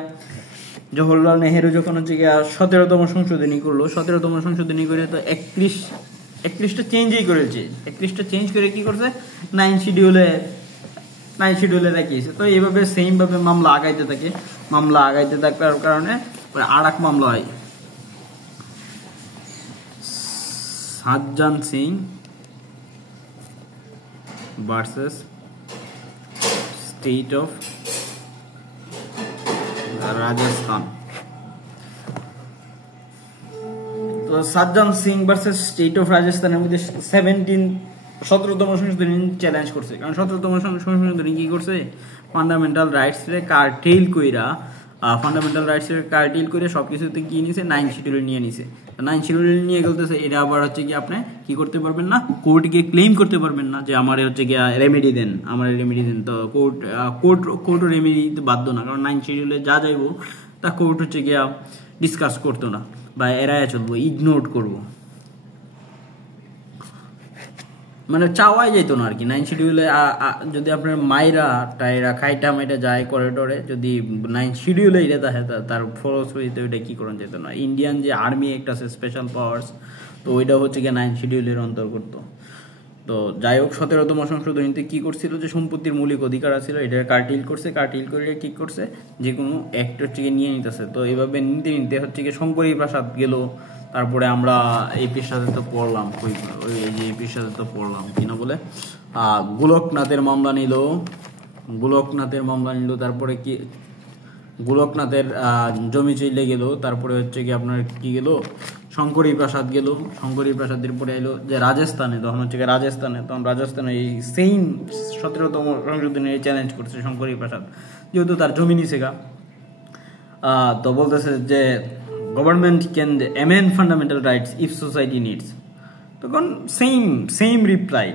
জওহরলাল নেহেরু যখন হচ্ছে গিয়া 17তম সংশোধনী করলো, 17তম সংশোধনী করে তো 31টা চেঞ্জই করেছে। 31টা চেঞ্জ করে কি করছে, 9 শিডিউলে রাখিয়েছে। তো এইভাবে সেম ভাবে মামলা আগাইতে থাকে, মামলা আগাইতে থাকার কারণে আর এক মামলা হয়, Sajjan Singh versus state of Rajasthan. তো Sajjan Singh versus state of রাজস্থানের মধ্যে 17তম সংশোধনী চ্যালেঞ্জ করছে, কারণ 17তম সংশোধনী কি করছে, ফান্ডামেন্টাল রাইটস রে কার্টেল করে সবকিছুতে কি নিছে, 9 শিডিউল নিয়ে নিছে। 9 শিডিউল নিয়ে গেলতেছে, এটা আবার হচ্ছে কি আপনি কি করতে পারবেন না, কোর্টকে ক্লেম করতে পারবেন না যে আমার হচ্ছে গিয়া রেমেডি দেন। তো কোর্ট রেমেডি দিতে বাধ্য না, কারণ 9 শিডিউলে যা যাইবো তা কোর্ট হচ্ছে গিয়া ডিসকাস করতো না বা এড়াইয়া চলবো, ইগনোর করবো, মানে চাওয়াই যেত না আর কি। 9 শিডিউলে যদি আপনার মাইরা টাইরা খাইটা মাইটা যায় করিডোরে, যদি 9 শিডিউলে এটা থাকে তার ফলশ্রুতিতে ওইটা কি করা যেত না। ইন্ডিয়ান যে আর্মি একটা আছে স্পেশাল পাওয়ার্স, তো ওইটা হচ্ছে গিয়ে 9 শিডিউলের অন্তর্গত। তো যাই হোক 17তম সংশোধনীতে কি করছিল, যে সম্পত্তির মৌলিক অধিকার আছে এটা কার্টিল করে কি করছে, যে কোনো অ্যাক্ট হচ্ছে গিয়ে নিয়ে নিতেছে। তো এইভাবে নিতে হচ্ছে গিয়ে শঙ্করী প্রাসাদ গেল। তারপরে আমরা এপির সাথে তো পড়লাম, এই যে এপির সাথে তো পড়লাম কিনা বলে গোলকনাথের মামলা নিল। তারপরে কি গোলকনাথের জমি চলে গেল। তারপরে হচ্ছে কি আপনার কি গেল, শঙ্করী প্রাসাদের পরে এলো যে রাজস্থানে, তখন হচ্ছে রাজস্থানে এই সেম 17তম সংশোধনী চ্যালেঞ্জ করছে শঙ্করী প্রাসাদ, যেহেতু তার জমি নিছে গা। তো বলতেছে যে government can amend fundamental rights if society needs. তখন same reply,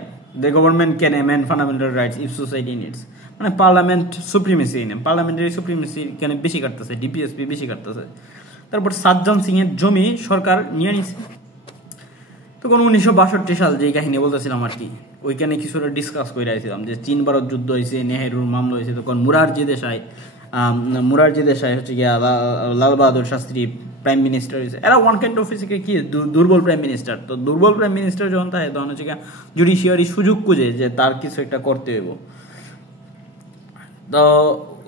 the government can amend fundamental rights if society needs. মানে পার্লামেন্টারি সুপ্রিমেসি এখানে বেশি কাটতেছে, ডিপিএসপি বেশি কাটতেছে। তারপর সাজ্জান সিং এর জমি সরকার নিয়ে নিছে। তখন 1962 সাল যে কাহিনী বলতেছিলাম আর কি, ওইখানে কিছুটা ডিসকাস করে আসছিলাম যে চীন ভারত যুদ্ধ হয়েছে, নেহেরুর মামলা হয়েছে। তখন মুরারজি দেশাই হচ্ছে গিয়া লাল বাহাদুর শাস্ত্রী প্রাইম মিনিস্টার হয়েছে। এরা ওয়ান কাইন্ড অফ কি দুর্বল প্রাইম মিনিস্টার। তো দুর্বল প্রাইম মিনিস্টার যখন থাকে তখন হচ্ছে গিয়া জুডিশিয়ারি সুযোগ খুঁজে যে তার কিছু একটা করতে হইব। তো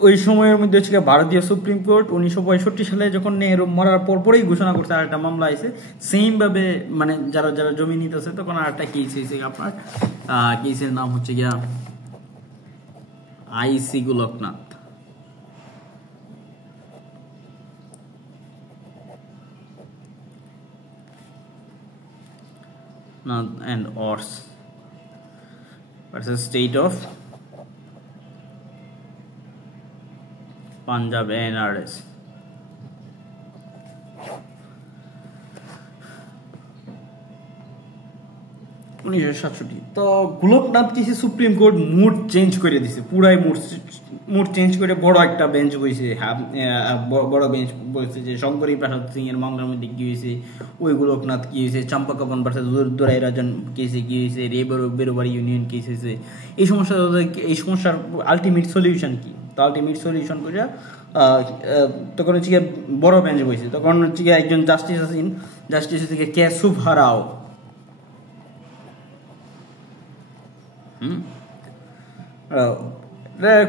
ওই সময়ের মধ্যে হচ্ছে ভারতীয় সুপ্রিম কোর্ট 1965 সালে যখন নেহেরু মরার পরেই ঘোষণা করছে আর একটা মামলা আছে সেম ভাবে, মানে যারা জমি নিতেছে, তখন আর একটা কেস হয়েছে আপনার, কেসের নাম হচ্ছে গিয়া আইসি Golaknath. and Ors versus state of Punjab NRS। তো গোলকনাথ কিছু সুপ্রিম কোর্ট মুড চেঞ্জ করে দিছে, পুরাই মুড চেঞ্জ করে বড় একটা বেঞ্চ বইছে, বড় বেঞ্চ বলছে যে শঙ্করী প্রসাদ সিং এর মামলার মধ্যে কি হয়েছে, ওই গোলকনাথ কি হয়েছে, চম্পাকাপন ভার্সেস দুরাই রাজন কেসে কি হয়েছে, বেরোবাড়ি ইউনিয়ন কেস হয়েছে, এই সমস্যার আলটিমেট সলিউশন কি। তো আলটিমেট সলিউশন করে তখন হচ্ছে বড় বেঞ্চ বইছে। তখন হচ্ছে একজন জাস্টিস থেকে কেসুভ হারাও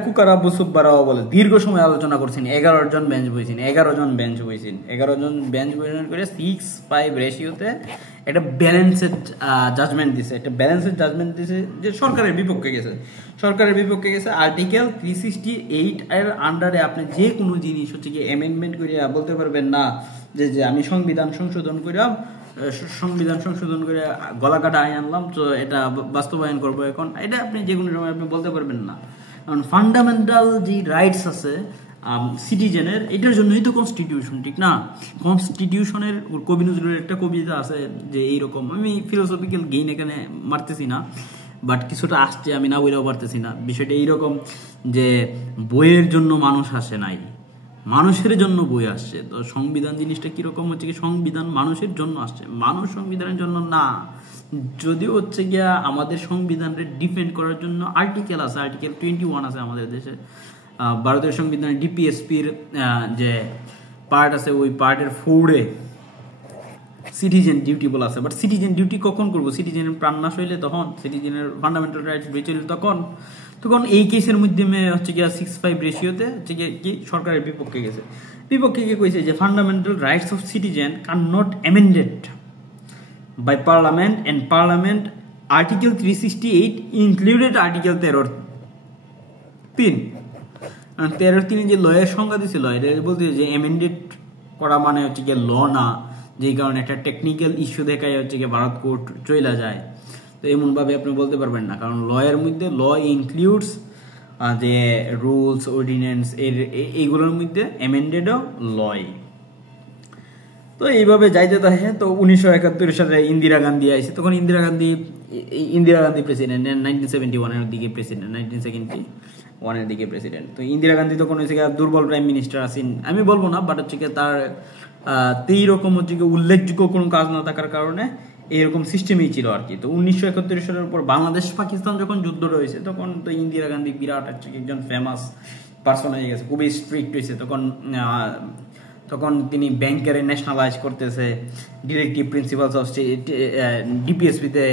কুকারা বুসুব্বারাও বলে দীর্ঘ সময় আলোচনা করছেন। 11 জন বেঞ্চ বইছেন 11 জন বেঞ্চ করে 6-5 রেশিওতে একটা ব্যালেন্সেড জাজমেন্ট দিছে যে সরকারের বিপক্ষে গেছে। আর্টিকেল 368 এর আন্ডারে আপনি যে কোনো জিনিস হচ্ছে কি অ্যামেন্ডমেন্ট করে বলতে পারবেন না যে আমি সংবিধান সংশোধন করে গলাকাটা আইন আনলাম, তো এটা বাস্তবায়ন করবো এখন। এটা আপনি যে কোনো সময় আপনি বলতে পারবেন না, কারণ ফান্ডামেন্টাল যে রাইটস আছে সিটিজেনের, এটার জন্যই তো কনস্টিটিউশন, ঠিক না? কনস্টিটিউশনের কবি নজরুলের একটা কবিতা আছে যে এইরকম, আমি ফিলোসফিক্যাল গেইন এখানে মারতেছি না, বাট কিছুটা আসছে, আমি না বইলেও পারতেছি না। বিষয়টা এইরকম যে বইয়ের জন্য মানুষ আসে নাই, মানুষের জন্য বই আসছে। তো সংবিধান জিনিসটা কিরকম হচ্ছে কি, সংবিধান মানুষের জন্য আসছে, মানুষ সংবিধানের জন্য না। যদিও হচ্ছে গিয়া আমাদের সংবিধানকে ডিফেন্ড করার জন্য আর্টিকেল আছে, আর্টিকেল 21 আছে আমাদের দেশে। ভারতের সংবিধানে ডিপিএসপির যে পার্ট আছে, ওই পার্টের 4-এ সিটিজেন ডিউটি বলা আছে। বাট সিটিজেন ডিউটি কখন করবো? সিটিজেনের প্রাণনাশ হইলে তখন, সিটিজেনের ফান্ডামেন্টাল রাইটস ব্রিচ হইলে তখন এই কেসের মাধ্যমে হচ্ছে গিয়া 6-5 রেশিওতে হচ্ছে গিয়ে কি সরকারের বিপক্ষে গেছে। বিপক্ষে গিয়ে কইছে যে fundamental rights of citizen can not amended by parliament, and parliament article 368 included article 13 যে লয়ের সংজ্ঞা দিছিল, এটা বলতে যে অ্যামেন্ডেড করা মানে হচ্ছে গিয়ে ল না, যেই কারণে একটা টেকনিক্যাল ইস্যু দেখায় হচ্ছে গিয়ে ভারত কোর্ট চলে যায়। তো এমন ভাবে আপনি বলতে পারবেন না, কারণ লয়ের মধ্যে ল ইনক্লুডস যে রুলস অর্ডিন্যান্স এইগুলোর মধ্যে অ্যামেন্ডেডও লয়। তো এইভাবে যাইতে থাকে। তো 1971 সালে ইন্দিরা গান্ধী আইছে, তখন ইন্দিরা গান্ধী প্রেসিডেন্ট, 1971-এর দিকে প্রেসিডেন্ট, 1971-এর দিকে প্রেসিডেন্ট। তো ইন্দিরা গান্ধী তখন হচ্ছে দুর্বল প্রাইম মিনিস্টার আছেন, আমি বলবো না, বাট হচ্ছে তার এইরকম হচ্ছে উল্লেখযোগ্য কোনো কাজ না থাকার কারণে এইরকম সিস্টেমই ছিল আর কি। তো 1971 সালের পর বাংলাদেশ পাকিস্তান যখন যুদ্ধ রয়েছে, তখন তো ইন্দিরা গান্ধী বিরাট হচ্ছে একজন ফেমাস পার্সন হয়ে গেছে, খুবই স্ট্রিক্ট হয়েছে। তখন তিনি ব্যাংকের ন্যাশনালাইজ করতেছে, ডিরেক্টিভ প্রিন্সিপালস অফ ডিপিএসপিতে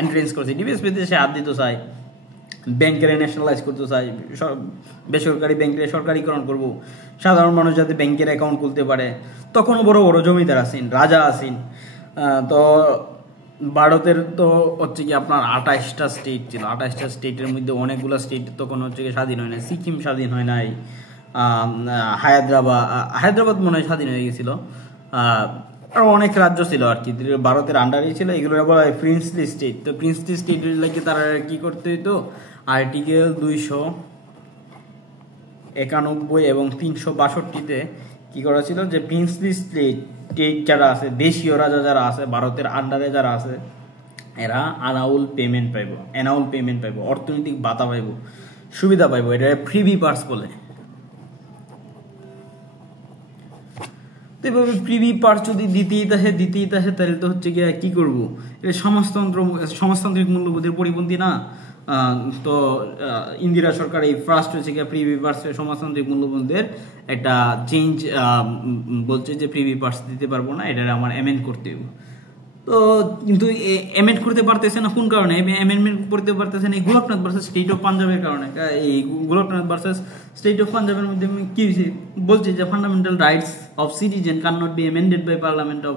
এন্ট্রেন্স করছে, ডিপিএসপিতে সে হাত দিতে চায়, ব্যাংকের ন্যাশনালাইজ করতে চায়, বেসরকারি ব্যাংকের সরকারিকরণ করব, সাধারণ মানুষ যাতে ব্যাংকের অ্যাকাউন্ট খুলতে পারে। তখনও বড় বড় জমিদার আছেন, রাজা আছেন। তো ভারতের তো হচ্ছে কি আপনার 28টা স্টেট ছিল, 28টা স্টেটের মধ্যে অনেকগুলো স্টেট তখন হচ্ছে কি স্বাধীন হয় নাই। সিকিম স্বাধীন হয় নাই, হায়দ্রাবাদ মনে হয় স্বাধীন হয়ে গেছিল, আর অনেক রাজ্য ছিল আর কি ভারতের আন্ডারেই ছিল। এগুলো বলা হয় প্রিন্সলি স্টেট। তো প্রিন্সলি স্টেটের লাগে তারা কি করতে হইতো, আর্টিকেল 291 এবং 362-তে কি করা ছিল যে প্রিন্সলি স্টেট যারা আছে, দেশীয় রাজা যারা আছে, ভারতের আন্ডারে যারা আছে, এরা অ্যানাউল পেমেন্ট পাইব, অর্থনৈতিক ভাতা পাইব, সুবিধা পাইব, এটা প্রিভি পার্স বলে। এভাবে প্রিভি পার্স যদি দিতেই থাকে তাহলে তো হচ্ছে গিয়ে কি করবো, এটা সমাজতান্ত্রিক মূল্যবোধের পরিপন্থী না। তো ইন্দিরা সরকার এই ফার্স্ট হচ্ছে গিয়ে প্রিভি পার্স সমাজতান্ত্রিক মূল্যবোধের একটা চেঞ্জ বলছে যে প্রিভি পার্স দিতে পারবো না, এটা আমার অ্যামেন্ড করতে হবে। তো কিন্তু অ্যামেন্ড করতে পারতেছে না কোন কারণে? অ্যামেন্ডমেন্ট করতে পারতেছে না এই গোলাপনাথ ভার্সেস স্টেট অফ পাঞ্জাবের কারণে। এই গোলাপনাথ ভার্সেস স্টেট অফ পাঞ্জাবের মধ্যে কি হয়েছে, বলছে যে fundamental rights of citizen can not be amended by parliament of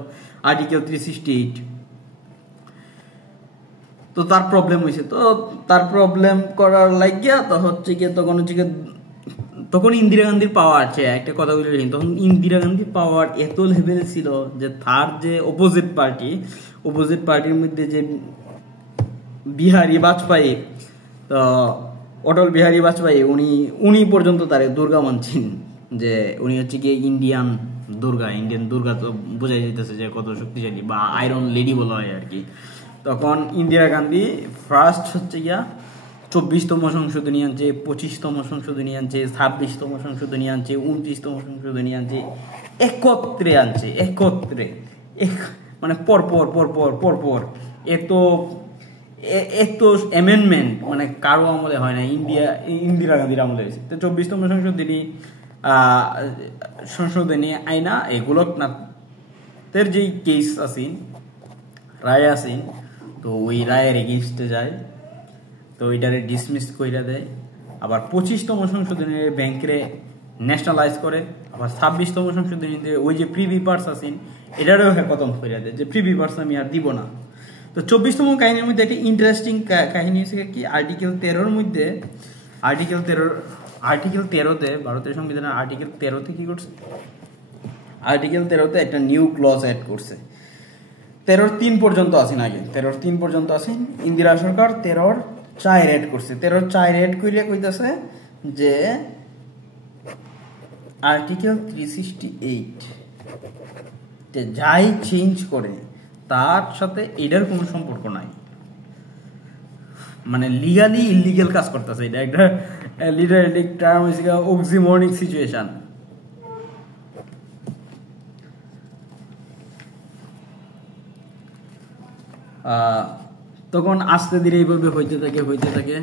article 368। তো তার প্রবলেম হয়েছে। তো তার প্রবলেম করার লাগিয়া তো হচ্ছে গিয়ে তখন ইন্দিরা গান্ধীর পাওয়ার আছে, একটা কথা বলে রাখি, তখন ইন্দিরা গান্ধীর পাওয়ার এত লেভেল ছিল যে তার যে অপোজিট পার্টির মধ্যে যে বিহারী বাজপেয়ী, তো অটল বিহারী বাজপেয়ী, উনি পর্যন্ত তার দুর্গা মানছেন, যে উনি হচ্ছে গিয়ে ইন্ডিয়ান দুর্গা। তো বোঝাই যেতেছে যে কত শক্তিশালী, বা আয়রন লেডি বলা হয় আর কি। তখন ইন্দিরা গান্ধী ফার্স্ট হচ্ছে গিয়া 24তম সংশোধনী আনছে, 25তম সংশোধনী আনছে, 26তম সংশোধনী আনছে, 29তম সংশোধনী আনছে, একত্রে মানে পরপর এত অ্যামেন্ডমেন্ট মানে কারো আমলে হয় না, ইন্দিরা গান্ধীর আমলে হয়েছে। তো 24তম সংশোধনী আইনা এই গোলকনাথের যেই কেস আছেন, রায় আছেন, তো ওই রায়ের এগেইনস্টে যায়, তো ওইটারে ডিসমিস কইরা দেয়। আবার 25তম সংশোধনী ব্যাংকে ন্যাশনালাইজ করে, আবার 26তম সংশোধনীতে ওই যে প্রিভি পার্স আছেন এটারও খতম করে দেয়, যে প্রিভি পার্স আমি আর দিব না। তো 24তম কাহিনীর মধ্যে একটা ইন্টারেস্টিং কাহিনী হচ্ছে কি, আর্টিকেল 13-র মধ্যে আর্টিকেল 13-তে ভারতের সংবিধানের আর্টিকেল 13-তে কি করছে, আর্টিকেল 13-তে একটা নিউ ক্লজ অ্যাড করছে। 13-3 পর্যন্ত আছেন, আগে 13-3 পর্যন্ত আছেন, ইন্দিরা সরকার 13-4 অ্যাড করছে। 13-4 অ্যাড কইলে কইতাছে যে আর্টিকেল 368 যাই চেঞ্জ করে তার সাথে এটার কোনো সম্পর্ক নাই, মানে লিগালি ইলিগাল কাজ করতেছে। এটা একটা লিটারেলি টার্ম হইছে অক্সিমোরনিক সিচুয়েশন। তখন আস্তে ধীরে এইভাবে হইতে থাকে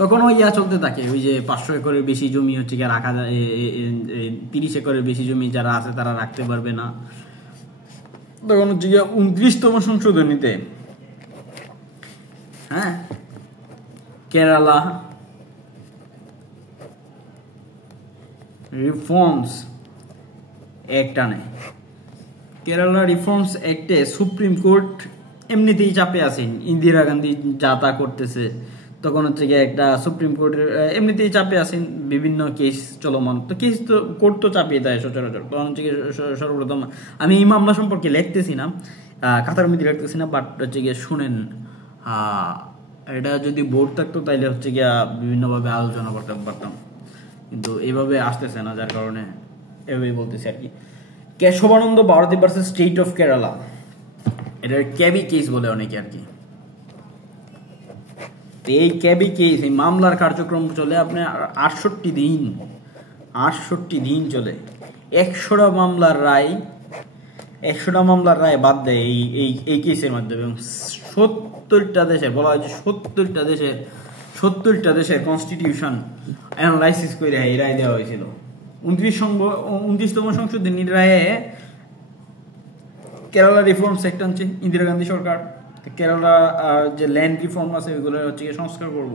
তখন ওই চলতে থাকে, ওই যে 500 একরের বেশি জমি হচ্ছে কি রাখা যায়, 30 একরের বেশি জমি যারা আছে তারা রাখতে পারবে না। তখন হচ্ছে গিয়ে 29তম সংশোধনীতে কেরালা রিফর্মস অ্যাক্ট আনে। কেরালা রিফর্মস অ্যাক্টে সুপ্রিম কোর্ট এমনিতেই চাপে আছেন, ইন্দিরা গান্ধী যা তা করতেছে, তখন হচ্ছে গিয়ে একটা সুপ্রিম কোর্টের এমনিতেই চাপে আছেন, বিভিন্ন কেস চলমান, তো কেস তো কোর্ট তো চাপিয়ে দেয় সচরাচর। তখন হচ্ছে গিয়ে সর্বপ্রথম আমি এই মামলা সম্পর্কে লিখতেছি না, খাতার মধ্যে লিখতেছি না, বাট হচ্ছে গিয়ে শুনেন, এটা যদি বোর্ড থাকতো তাইলে হচ্ছে গিয়া বিভিন্নভাবে আলোচনা করতে পারতাম, কিন্তু এইভাবে আসতেছে না, যার কারণে এভাবেই বলতেছি আর কি। Kesavananda Bharati versus state of Kerala, এটার ক্যাবি কেস বলে অনেকে আর কি। এই ক্যাবি কেস, এই মামলার কার্যক্রম চলে আপনার 68 দিন চলে। 100টা মামলার রায় বাদ দেয় এই কেসের মাধ্যমে। এবং 70টা দেশের, বলা হয় যে 70টা দেশের কনস্টিটিউশন অ্যানালাইসিস করে এই রায় দেওয়া হয়েছিল। 29তম সংশোধনীর রায়ে কেরালা রিফর্মস অ্যাক্ট আনছে ইন্দিরা গান্ধী সরকার। কেরালা যে ল্যান্ড রিফর্ম আছে ওইগুলো হচ্ছে গিয়ে সংস্কার করব।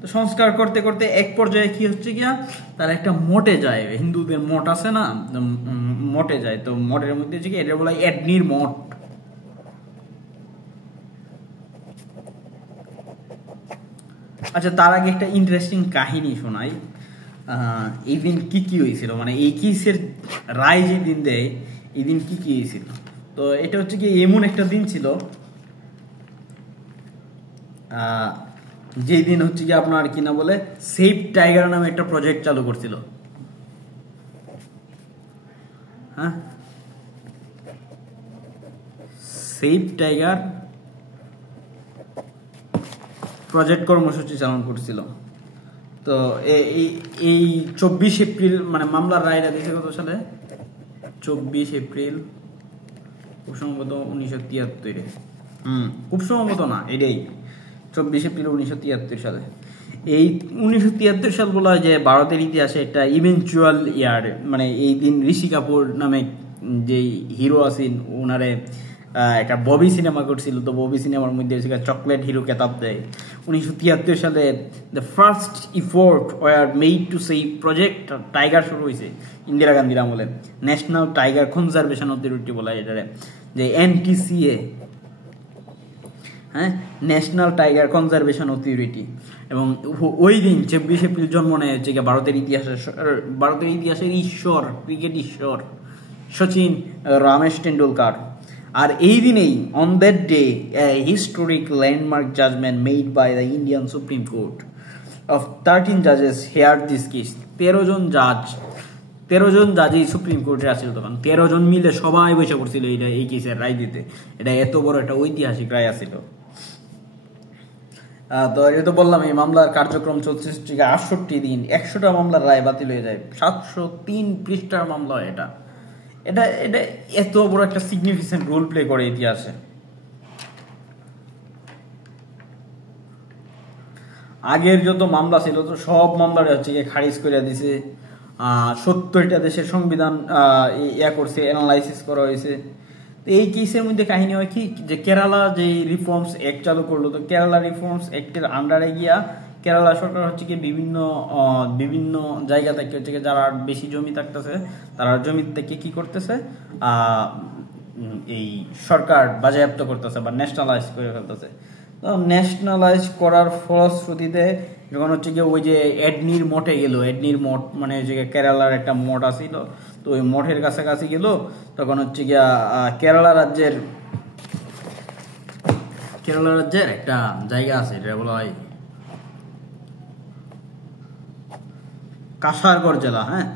তো সংস্কার করতে করতে এক পর্যায়ে কি হচ্ছে গিয়া, তারা একটা মঠে যায়, হিন্দুদের মঠ আছে না, মঠে যায়। তো মঠের মধ্যে হচ্ছে কি, এটা বলা হয় এডনির মঠ। আচ্ছা, তার আগে একটা ইন্টারেস্টিং কাহিনী শোনাই। এই দিন কি হয়েছিল, মানে এই কেসের রায় যে দিন দেয় এই দিন কি হয়েছিল। তো এটা হচ্ছে কি, এমন একটা দিন ছিল যেই দিন হচ্ছে কি আপনার কি না বলে সেভ টাইগার নামে একটা প্রজেক্ট চালু করছিল। সেভ টাইগার প্রজেক্ট কর্মসূচি চালন করছিল। তো এই 24 এপ্রিল, মানে মামলার রায়টা দিয়েছে কত সালে, 24 এপ্রিল খুব সম্ভবত 1973। খুব সম্ভবত না, এটাই 24 এপ্রিল 1973 সালে। এই 1973 সাল বলা হয় যে ভারতের ইতিহাসে একটা ইভেনচুয়াল ইয়ার, মানে এই দিন ঋষি কাপুর নামে যে হিরো আছেন ওনারে একটা ববি সিনেমা করছিল। তো ববি সিনেমার মধ্যে চকলেট হিরো খেতাব দেয়। 1973 সালে the first effort war made to save project tiger শুরু হয়েছে ইন্দিরা গান্ধীর আমলে। ন্যাশনাল টাইগার কনজারভেশন অথরিটি বলা হয় এটারে, যে NTCA, national tiger conservation authority. এবং ওই দিন 24 এপ্রিল জন্ম নেয় হচ্ছে ভারতের ইতিহাসের ঈশ্বর, ক্রিকেট ঈশ্বর সচিন রমেশ টেন্ডুলকার। আর এই দিনেই on that day historic landmark judgement made by the Indian supreme court of 13 জাজেস হেয়ার দিস কেস। 13 জন জাজই সুপ্রিম কোর্টে আসছিল তখন। 13 জন মিলে সবাই বসে পড়ছিল এই কেসের রায় দিতে। এটা এত বড় একটা ঐতিহাসিক রায় আসছিল। তো এটা তো বললাম, এই মামলার কার্যক্রম চলছে 68 দিন। 100টা মামলার রায় বাতিল হয়ে যায়। 703 পৃষ্ঠার মামলা হয় এটা। এটা এত বড় একটা সিগনিফিকেন্ট রোল প্লে করে ইতিহাসে। আগের যত মামলা ছিল তো সব মামলাটা হচ্ছে খারিজ করে দিছে। 70টা দেশের সংবিধান করছে, অ্যানালাইসিস করা হয়েছে। তো এই কেসের মধ্যে কাহিনী হয় কি, যে কেরালা যে রিফর্মস অ্যাক্ট চালু করলো, তো কেরালা রিফর্মস অ্যাক্টের আন্ডারে গিয়া কেরালা সরকার হচ্ছে কি বিভিন্ন জায়গা থেকে হচ্ছে যারা বেশি জমি থাকতেছে তারা জমি থেকে কি করতেছে, এই সরকার বাজেয়াপ্ত করতেছে বা ন্যাশনালাইজ করে ফেলতেছে। তো ন্যাশনালাইজ করার ফলশ্রুতিতে যখন হচ্ছে গিয়ে ওই যে এডনির মঠে গেল, এডনির মঠ মানে যে কেরালার একটা মঠ আসিল, তো ওই মঠের কাছাকাছি গেল, তখন হচ্ছে গিয়া কেরালা রাজ্যের একটা জায়গা আছে, এটা বলা হয় কাসারগড় জেলা, হ্যাঁ,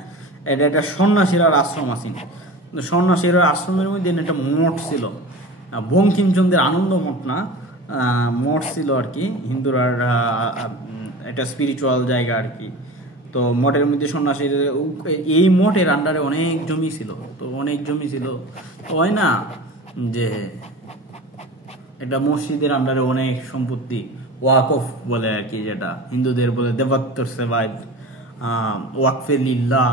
এটা একটা সন্ন্যাসীরার আশ্রম আছে। সন্ন্যাসীরার আশ্রমের মধ্যে একটা মঠ ছিল, বঙ্কিমচন্দ্রের আনন্দ মঠ না, মঠ ছিল আর কি, হিন্দুরার একটা স্পিরিচুয়াল জায়গা আর কি। তো মঠের মধ্যে সন্ন্যাসীর, এই মঠের আন্ডারে অনেক জমি ছিল, তো অনেক জমি ছিল, তো হয় না যে এটা মসজিদের আন্ডারে অনেক সম্পত্তি, ওয়াকফ বলে আর কি, যেটা হিন্দুদের বলে দেবাত্তর সেবায়, ওয়াকফে লিল্লাহ,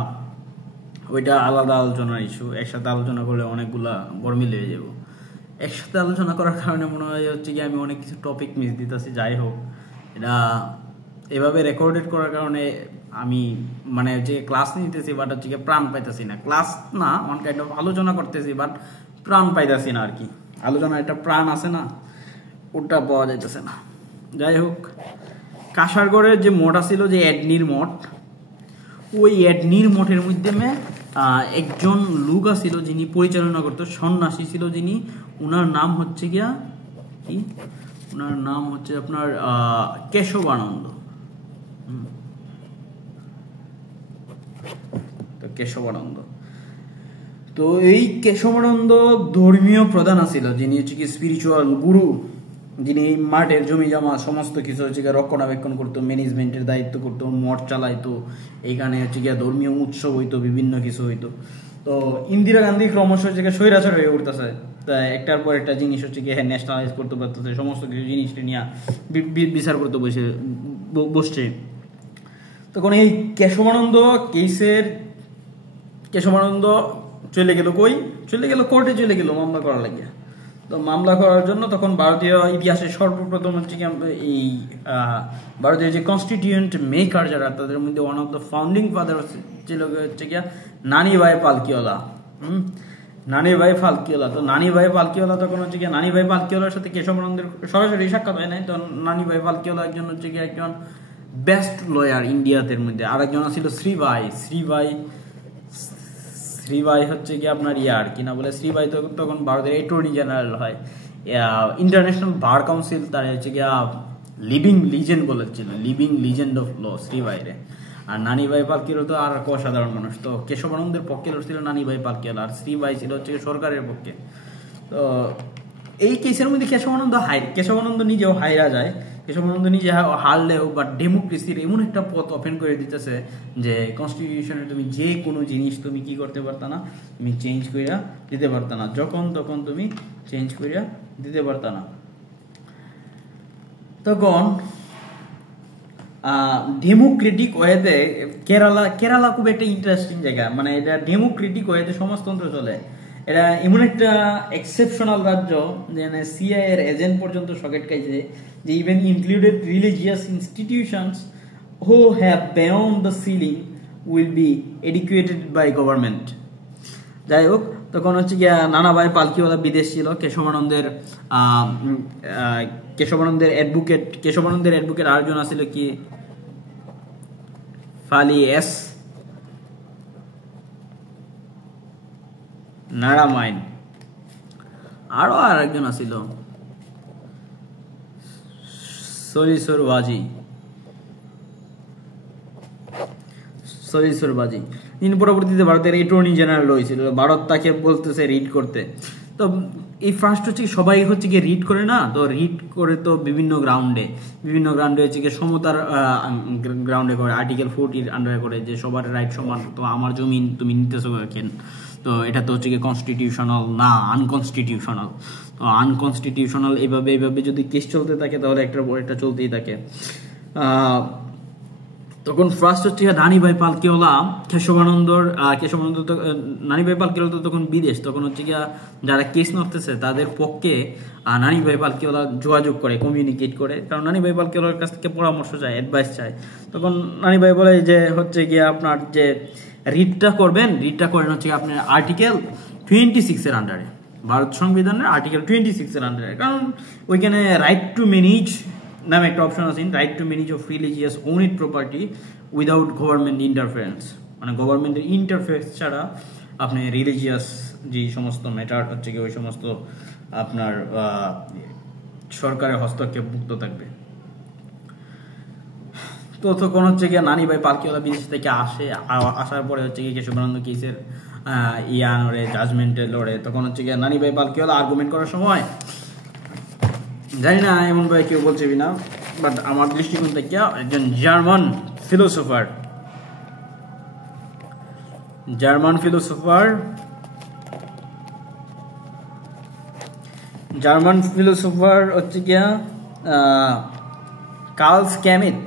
ওইটা আলাদা আলোচনার ইস্যু। একসাথে আলোচনা করলে অনেকগুলা গরমিল হয়ে যাব। একসাথে আলোচনা করার কারণে মনে হয় হচ্ছে কি আমি অনেক কিছু টপিক মিস দিতেছি। যাই হোক, এটা এভাবে রেকর্ডেড করার কারণে আমি মানে যে ক্লাস নিতেছি বাট হচ্ছে কি প্রাণ পাইতেছি না, ক্লাস না অন কাইন্ড অফ আলোচনা করতেছি বাট প্রাণ পাইতেছি না আর কি। আলোচনা একটা প্রাণ আছে না, ওটা পাওয়া যাইতেছে না। যাই হোক, কাসারগড়ের যে মঠ ছিল, যে এডনির মঠ, ওই এডনির মঠের মধ্যে একজন লোক ছিল যিনি পরিচালনা করতো, সন্ন্যাসী ছিল যিনি, ওনার নাম হচ্ছে গিয়া কি, ওনার নাম হচ্ছে আপনার কেশবানন্দ। তো কেশবানন্দ, তো এই কেশবানন্দ ধর্মীয় প্রধান ছিল, যিনি হচ্ছে কি স্পিরিচুয়াল গুরু, যিনি এই মাঠের জমি জমা সমস্ত কিছু হচ্ছে গিয়ে রক্ষণাবেক্ষণ করতো, ম্যানেজমেন্টের দায়িত্ব করতো, মঠ চালাইতো, এইখানে হচ্ছে গিয়ে ধর্মীয় উৎসব হইতো, বিভিন্ন কিছু হইতো। তো ইন্দিরা গান্ধী ক্রমশ হচ্ছে গিয়ে স্বৈরাচার হয়ে উঠতেছে, তাই একটার পর একটা জিনিস হচ্ছে গিয়ে ন্যাশনালাইজ করতে পারতেছে, সমস্ত কিছু জিনিসটা নিয়ে বিচার করতে বসছে। তখন এই কেশবানন্দ চলে গেল কই, চলে গেল কোর্টে, চলে গেল মামলা করার লাগিয়া। তো মামলা করার জন্য তখন ভারতীয় ইতিহাসে সর্বপ্রথম হচ্ছে কি এই ভারতীয় যে কনস্টিটিউয়েন্ট মেকার যারা, তাদের মধ্যে one of the founding father ছিল হচ্ছে গিয়া নানিভাই পালকিওয়ালা। নানিভাই পালকিওয়ালা, তো নানিভাই পালকিওয়ালা তখন হচ্ছে গিয়ে, নানিভাই পালকিওয়ালার সাথে কেশবানন্দের সরাসরি সাক্ষাৎ হয় নাই। তো নানিভাই পালকিওয়ালা একজন হচ্ছে গিয়ে একজন বেস্ট লয়ার ইন্ডিয়াতে মধ্যে। আরেকজন ছিল শ্রীভাই হচ্ছে কি আপনার ইয়ার কি না বলে, শ্রীভাই তখন ভারতের অ্যাটর্নি জেনারেল হয়, ইন্টারন্যাশনাল বার কাউন্সিল তার হচ্ছে গিয়া লিভিং লিজেন্ড বলেছিল, লিভিং লিজেন্ড অফ ল শ্রীভাইরে। আর নানিভাই পালকিওয়ালা তো আর অসাধারণ মানুষ। তো কেশবানন্দের পক্ষে লড়ছিল নানিভাই পালকিওয়ালা, আর শ্রীভাই ছিল হচ্ছে সরকারের পক্ষে। তো এই কেসের মধ্যে কেশবানন্দ নিজেও হাইরা যায়। কেশবানন্দ নিজে হারলেও বাট ডেমোক্রেসির এমন একটা পথ ওপেন করে দিতেছে যে কনস্টিটিউশনে তুমি যে কোনো জিনিস তুমি কি করতে পারতা না, তুমি চেঞ্জ করিয়া দিতে পারতা না, যখন তখন তুমি চেঞ্জ করিয়া দিতে পারতা না। তখন ডেমোক্রেটিক ওয়েতে কেরালা খুব একটা ইন্টারেস্টিং জায়গা, মানে এটা ডেমোক্রেটিক ওয়েতে সমাজতন্ত্র চলে। এটা এমন একটা এক্সেপশনাল রাজ্য যেখানে সিআই এর এজেন্ট পর্যন্ত সকেট খাইছে, যে even included religious institutions who have beyond the ceiling will be educated by government. যাই হোক, তখন হচ্ছে গিয়া নানাভাই পালকিওয়ালা বিদেশ ছিল। কেশবানন্দের অ্যাডভোকেট আরেকজন আছিল কি, ফালি এস নারামাইন, আরো আরেকজন আছিল সরিসর বাজি, তিনি পরবর্তীতে ভারতের অ্যাটর্নি জেনারেল হয়েছিল। ভারত তাকে বলতেছে রিড করতে। তো এই ফার্স্ট হচ্ছে সবাই হচ্ছে গিয়ে রিড করে না, তো রিড করে তো বিভিন্ন গ্রাউন্ডে হচ্ছে গিয়ে সমতার গ্রাউন্ডে করে, আর্টিকেল 40 আন্ডারে করে, যে সবার রাইট সমান, তো আমার জমিন তুমি নিতেছো কেন, তো এটা তো হচ্ছে গিয়ে কনস্টিটিউশনাল না, আনকনস্টিটিউশনাল। তো আনকনস্টিটিউশনাল এইভাবে যদি কেস চলতে থাকে তাহলে একটার পর একটা চলতেই থাকে। তখন ফার্স্ট হচ্ছে নানিভাই পালকিওয়ালা নানিভাই পালকিওয়ালা তো তখন বিদেশ, তখন হচ্ছে গিয়া যারা কেস নড়তেছে তাদের পক্ষে নানিভাই পালকিওয়ালা যোগাযোগ করে, কমিউনিকেট করে, কারণ নানিভাই পালকিওয়ালার কাছ থেকে পরামর্শ চায়, অ্যাডভাইস চায়। তখন নানিভাই বলে যে হচ্ছে গিয়া আপনার যে রিটটা করেন হচ্ছে আপনার আর্টিকেল 26 এর আন্ডারে, ভারত সংবিধানের আর্টিকেল 26 এর আন্ডারে, কারণ ওইখানে রাইট টু ম্যানেজ নামে একটা অপশন আছে, right to manage of religious owned property without government interference, মানে গভর্নমেন্টের ইন্টারফেরেন্স ছাড়া আপনি রিলিজিয়াস যে সমস্ত ম্যাটার হচ্ছে কি ওই সমস্ত আপনার সরকারের হস্তক্ষেপ মুক্ত থাকবে। তো তখন হচ্ছে গিয়ে নানি ভাই পালকিওয়ালা বিদেশ থেকে আসে, আসার পরে হচ্ছে গিয়ে কেশবানন্দ কেসের ইয়ান ওরে জাজমেন্টে লড়ে। তখন হচ্ছে গিয়ে নানি ভাই পালকিওয়ালা আর্গুমেন্ট করার সময়, জানি না এমন ভাই কেউ বলছে না, বাট আমার দৃষ্টিকোণ থেকে একজন জার্মান ফিলোসোফার হচ্ছে গিয়া কার্ল স্ক্যামিট।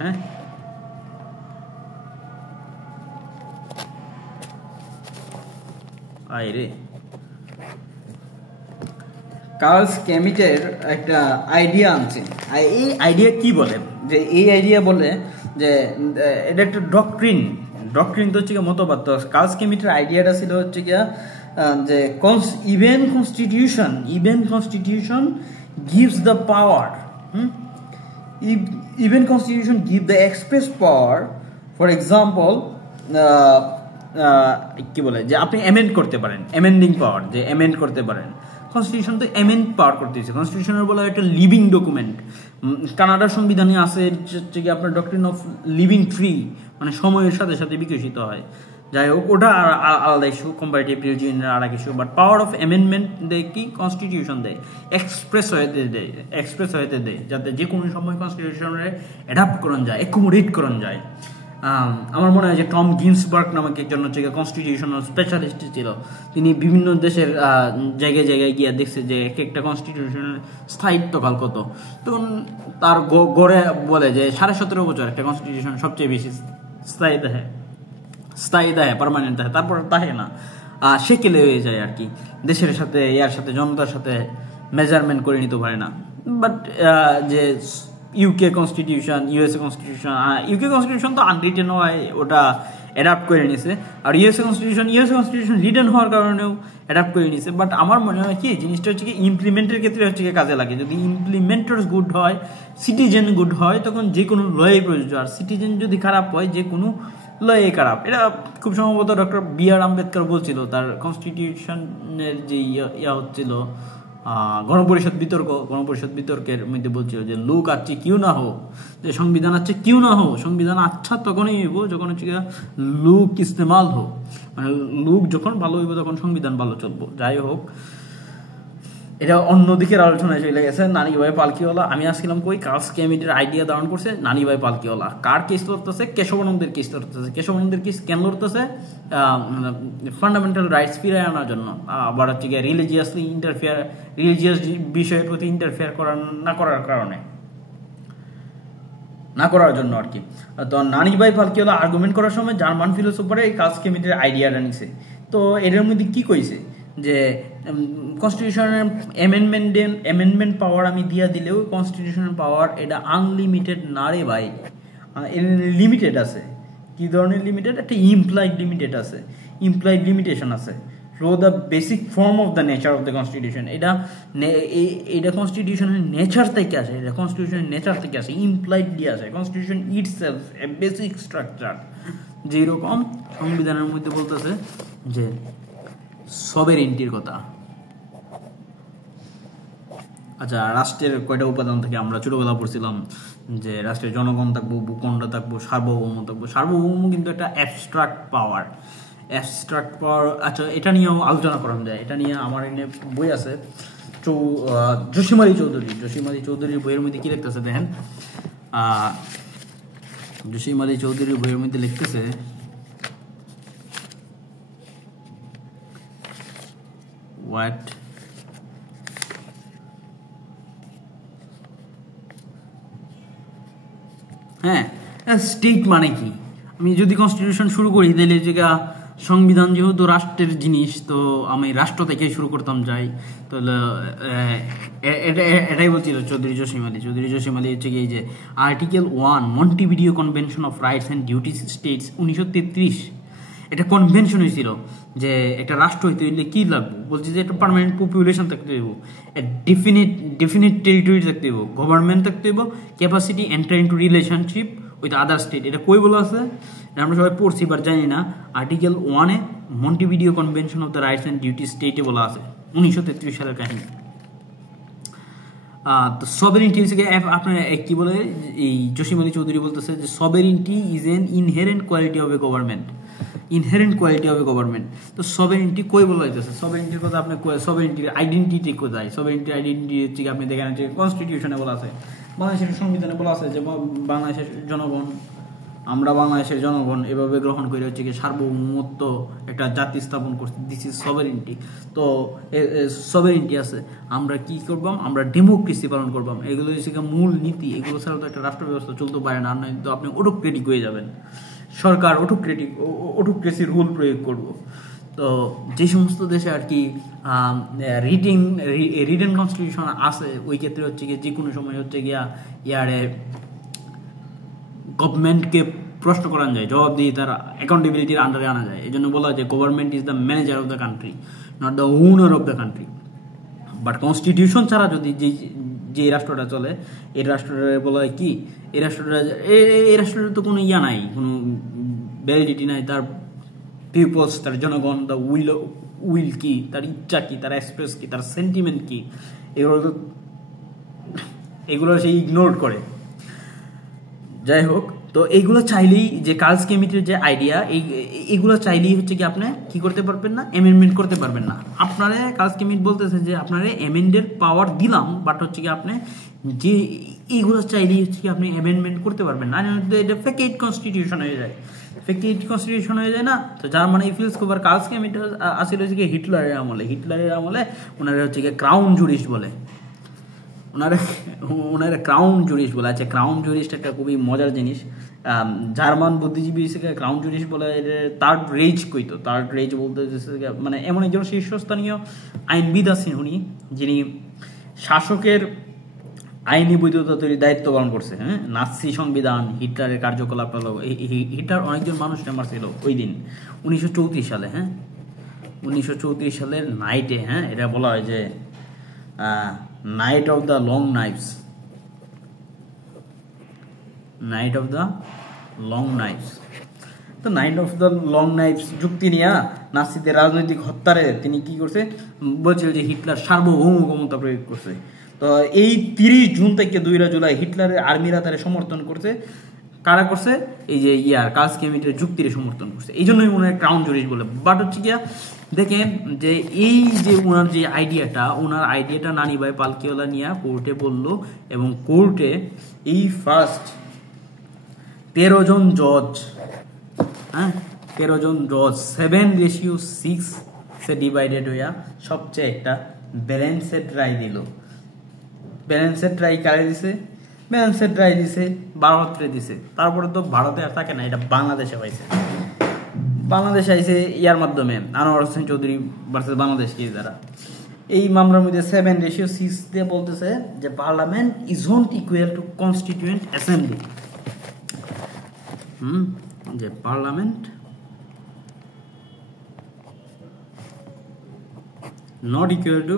হ্যাঁ, কার্ল স্ক্যামিটের একটা আইডিয়া আনছে। এই আইডিয়া কি বলে, যে এই আইডিয়া বলে যে এটা একটা ডক্ট্রিন তো হচ্ছে গিয়ে মতবাদ। তো কার্ল স্ক্যামিটের আইডিয়াটা ছিল হচ্ছে গিয়া যে even constitution gives the power, even constitution give the express power. For example, কি বলে যে আপনি অ্যামেন্ড করতে পারেন, অ্যামেন্ডিং পাওয়ার, যে অ্যামেন্ড করতে পারেন। কনস্টিটিউশন তো অ্যামেন্ড পাওয়ার করতেছে। কনস্টিটিউশনের বলা একটা লিভিং ডকুমেন্ট। কানাডার সংবিধানে আছে হচ্ছে কি আপনার ডক্ট্রিন অফ লিভিং ট্রি, মানে সময়ের সাথে সাথে বিকশিত হয়। যাই হোক, ওটা আলাদা ইস্যু, কম্পারেটিভ রিলিজিয়নের আর এক issue. But power of amendment দেয় কি, কনস্টিটিউশন দেয়, এক্সপ্রেস হইতে দেয় যাতে যে কোনো সময় কনস্টিটিউশনে অ্যাডাপ্ট করান যায়, অ্যাকোমোডেট করান যায়। আমার মনে হয় যে টম গিন্সবার্গ নামক একজন হচ্ছে কনস্টিটিউশনাল স্পেশালিস্ট ছিল। তিনি বিভিন্ন দেশের জায়গায় গিয়ে দেখছে যে এক একটা কনস্টিটিউশনের স্থায়িত্বকাল কত। তখন তার গড়ে বলে যে 17.5 বছর একটা কনস্টিটিউশন সবচেয়ে বেশি স্থায়ী দেয়, পার্মানেন্ট দেয়, তারপর তাহে না, সেকেলে হয়ে যায় আর কি। দেশের সাথে জনতার সাথে মেজারমেন্ট করে নিতে পারে না। বাট যে ইউকে কনস্টিটিউশন, ইউএসএ কনস্টিটিউশন তো আনরিটেন হয়, ওটা অ্যাডাপ্ট করে নিছে। আর ইউএসএ কনস্টিটিউশন রিটেন হওয়ার কারণেও অ্যাডাপ্ট করে নিছে। বাট আমার মনে হয় কি, জিনিসটা হচ্ছে কি ইমপ্লিমেন্টের ক্ষেত্রে হচ্ছে কাজে লাগে। যদি ইমপ্লিমেন্টার্স গুড হয়, সিটিজেন গুড হয়, তখন যে কোনো লয়ে প্রযোজ্য। আর সিটিজেন যদি খারাপ হয়, যে কোনো লয়ে খারাপ। এটা খুব সম্ভবত ডক্টর বি.আর. আম্বেদকর বলছিল তার কনস্টিটিউশনের যে ইয়া হচ্ছিল গণপরিষদ বিতর্কের মধ্যে বলছিল যে লোক আচ্ছা কিউ না হো, যে সংবিধান আচ্ছা কিউ না হো, সংবিধান আচ্ছা তখনই হইব যখন হচ্ছে লোক ইস্তেমাল হো, মানে লোক যখন ভালো হইব তখন সংবিধান ভালো চলবো। যাই হোক, এটা অন্যদিকের আলোচনায় চলে গেছে। নানি ভাই পালকিওয়ালা, আমি আসছিলাম কই, কার্ল স্ক্যামিটের আইডিয়া ধারণ করছে নানি ভাই পালকিওয়ালা। কার কেস লড়তেছে? কেশবানন্দের কেস লড়তেছে। কেশবানন্দের কেস কেন লড়তেছে? ফান্ডামেন্টাল রাইটস ফিরিয়ে আনার জন্য। আবার হচ্ছে গিয়ে রিলিজিয়াস বিষয়ের প্রতি ইন্টারফেয়ার না করার জন্য আর কি। তো নানি ভাই পালকিওয়ালা আর্গুমেন্ট করার সময় জার্মান ফিলোসোফারে এই কার্ল স্ক্যামিটের আইডিয়াটা নিছে। তো এর মধ্যে কি কইছে যে কনস্টিটিউশনের অ্যামেন্ডমেন্ট পাওয়ার আমি দিয়া দিলেও কনস্টিটিউশনের পাওয়ার এটা আনলিমিটেড না রে ভাই, লিমিটেড আছে। কি ধরনের লিমিটেড? একটা ইমপ্লাইড লিমিটেশন আছে। So the basic form of the nature of the constitution, এটা কনস্টিটিউশনের নেচার থেকে আসে, ইমপ্লাইডলি আসে। কনস্টিটিউশন ইটসেলফ এ বেসিক স্ট্রাকচার। যেরকম সংবিধানের মধ্যে বলতেছে যে সবেরেন্টির কথা। আচ্ছা, রাষ্ট্রের কয়টা উপাদান থেকে আমরা ছোটবেলা পড়ছিলাম যে রাষ্ট্রের জনগণ থাকবো, ভূখণ্ড থাকবো, সার্বভৌম থাকবো। সার্বভৌম কিন্তু একটা অ্যাবস্ট্রাক্ট পাওয়ার। আচ্ছা, এটা নিয়েও আলোচনা করা যায়। এটা নিয়ে আমার এনে বই আছে, জসিম-আলী চৌধুরীর বইয়ের মধ্যে কি লিখতেছে দেখেন। জসিম-আলী চৌধুরীর বইয়ের মধ্যে লিখতেছে স্টেট মানে কি। আমি যদি কনস্টিটিউশন শুরু করি তাহলে যেটা সংবিধান যেহেতু রাষ্ট্রের জিনিস, তো আমি রাষ্ট্র থেকে শুরু করতাম যাই। তাহলে এটাই বলছিল চৌধুরী জসিম আলী হচ্ছে এই যে article 1 মন্টিভিডিও convention of rights and duties states 1933 এটা কনভেনশন হয়েছিল যে একটা রাষ্ট্র হইতে হইলে কি লাগবে, বলছে যে একটা পার্মানেন্ট পপুলেশন থাকতে হইব, ডেফিনিট টেরিটরি থাকতে হইব, গভর্নমেন্ট থাকতে হইব, capacity enter into relationship with other state. এটা কই বলা আছে? আমরা সবাই পড়ছি বাট জানি না। আর্টিকেল 1-এ Montevideo convention of the rights and duty স্টেটে বলা আছে, 1933 সালের কাহিনী। তো সভেরেন্টি হচ্ছে আপনার কি বলে, এই জসিম আলী চৌধুরী বলতেছে যে sovereignty is an inherent quality of a government, inherent quality of a government. তো সভেরেন্টি কই বলা হইতেছে, সভেরেন্টির কথা আপনি সভেরেন্টির আইডেন্টিটি কোথায়, সভেরেন্টির আইডেন্টিটি হচ্ছে আপনি দেখেন যে কনস্টিটিউশনে বলা আছে, বাংলাদেশের সংবিধানে বলা আছে যে বাংলাদেশের জনগণ, আমরা বাংলাদেশের জনগণ এভাবে গ্রহণ করে হচ্ছে কি সার্বভৌমত্ব একটা জাতি স্থাপন করছি, দিস ইজ সভারেন্টি। তো সভারেন্টি আছে, আমরা কি করবাম, আমরা ডেমোক্রেসি পালন করবাম, এগুলো হচ্ছে মূল নীতি, এগুলো ছাড়া তো একটা রাষ্ট্র ব্যবস্থা চলতে পারে না, নয় তো আপনি অটোক্রেটিক হয়ে যাবেন, সরকার অটোক্রেসি রুল প্রয়োগ করব। তো যে সমস্ত দেশে আর কি রিটেন কনস্টিটিউশন আছে, ওই ক্ষেত্রে হচ্ছে গিয়ে যে কোনো সময় হচ্ছে গিয়া ইয়ারে গভর্নমেন্টকে প্রশ্ন করা যায়, জবাব দিয়ে তার অ্যাকাউন্টেবিলিটির আন্ডারে আনা যায়। এই জন্য বলা হয় যে government is the manager of the country, not the owner of the country. But constitution ছাড়া যদি যে রাষ্ট্রটা চলে, এই রাষ্ট্রটা বলা হয় কি, এই রাষ্ট্রটার তো কোনো ইয়া নাই, কোনো ভ্যালিডিটি নাই, তার পিপলস, তার জনগণ, দ্য উইল কি, তার ইচ্ছা কি, তার এক্সপ্রেস কি, তার সেন্টিমেন্ট কি, এগুলো সে ইগনোর করে। যাই হোক, তো এইগুলো চাইলেই যে কার্লস কেমিটির যে আইডিয়া, এইগুলো চাইলেই হচ্ছে কি আপনি কি করতে পারবেন না, অ্যামেন্ডমেন্ট করতে পারবেন না। আপনারা কার্লস কেমিট বলতেছে যে আপনারা অ্যামেন্ডের পাওয়ার দিলাম, বাট হচ্ছে কি আপনি যে এইগুলো চাইলেই হচ্ছে কি আপনি অ্যামেন্ডমেন্ট করতে পারবেন না, এটা ফেকেট কনস্টিটিউশন হয়ে যায়, ফেকেট কনস্টিটিউশন হয়ে যায় না। তো যার মানে ইফিলস কোভার কার্লস কেমিট আসলে হচ্ছে কি হিটলারের আমলে ওনারা হচ্ছে কি ক্রাউন জুরিস্ট বলে, ওনারা ক্রাউন জুরিস্ট বলে। আচ্ছা, ক্রাউন জুরিস্ট একটা খুবই মজার জিনিস, জার্মান বুদ্ধিজীবী ক্রাউন জুরিস্ট বলে থার্ড রেজ কইতো। থার্ড রেজ বলতে মানে এমন একজন শীর্ষস্থানীয় আইনবিদ আছেন উনি, যিনি শাসকের আইনি বৈধতা তৈরির দায়িত্ব পালন করছে। হ্যাঁ, নাৎসি সংবিধান, হিটলারের কার্যকলাপ, হিটলার অনেকজন মানুষ মারছিল ওই দিন 1934 সালে। হ্যাঁ, 1934 সালের নাইটে, হ্যাঁ, এটা বলা হয় যে night of the long knives, night of the long knives. তো night of the long knives যুক্তি নিয়ে নাৎসিদের রাজনৈতিক হত্যারে তিনি কি করছে বলছিল যে হিটলার সার্বভৌম ক্ষমতা প্রয়োগ করছে। তো এই 30 জুন থেকে 2 জুলাই হিটলারের আর্মিরা তারা সমর্থন করছে। কারা করছে? এই যে কার্লস কেমিটের যুক্তির সমর্থন করছে, এই জন্যই ওনার ক্রাউন জুরিস্ট বলে। বাট হচ্ছে গিয়া দেখেন যে এই যে ওনার যে আইডিয়াটা নানি ভাই পালকিওয়ালা নিয়ে কোর্টে বলল, এবং কোর্টে এই ফার্স্ট 13 জন জজ, হ্যাঁ 13 জন জজ 7:6 সে ডিভাইডেড হইয়া সবচেয়ে একটা ব্যালেন্সেড রায় দিল। ব্যালেন্সের ট্রাই কারে দিছে? ব্যালেন্সের ট্রাই দিছে ভারতে দিছে। তারপরে তো ভারতে আর থাকে না, এটা বাংলাদেশে পাইছে। বাংলাদেশে আইছে ইয়ার মাধ্যমে, আনোয়ার হোসেন চৌধুরী ভার্সেস বাংলাদেশ কেস দ্বারা। এই মামলার মধ্যে 7:6 দিয়ে বলতেছে যে parliament is not equal to constituent assembly. যে parliament not equal to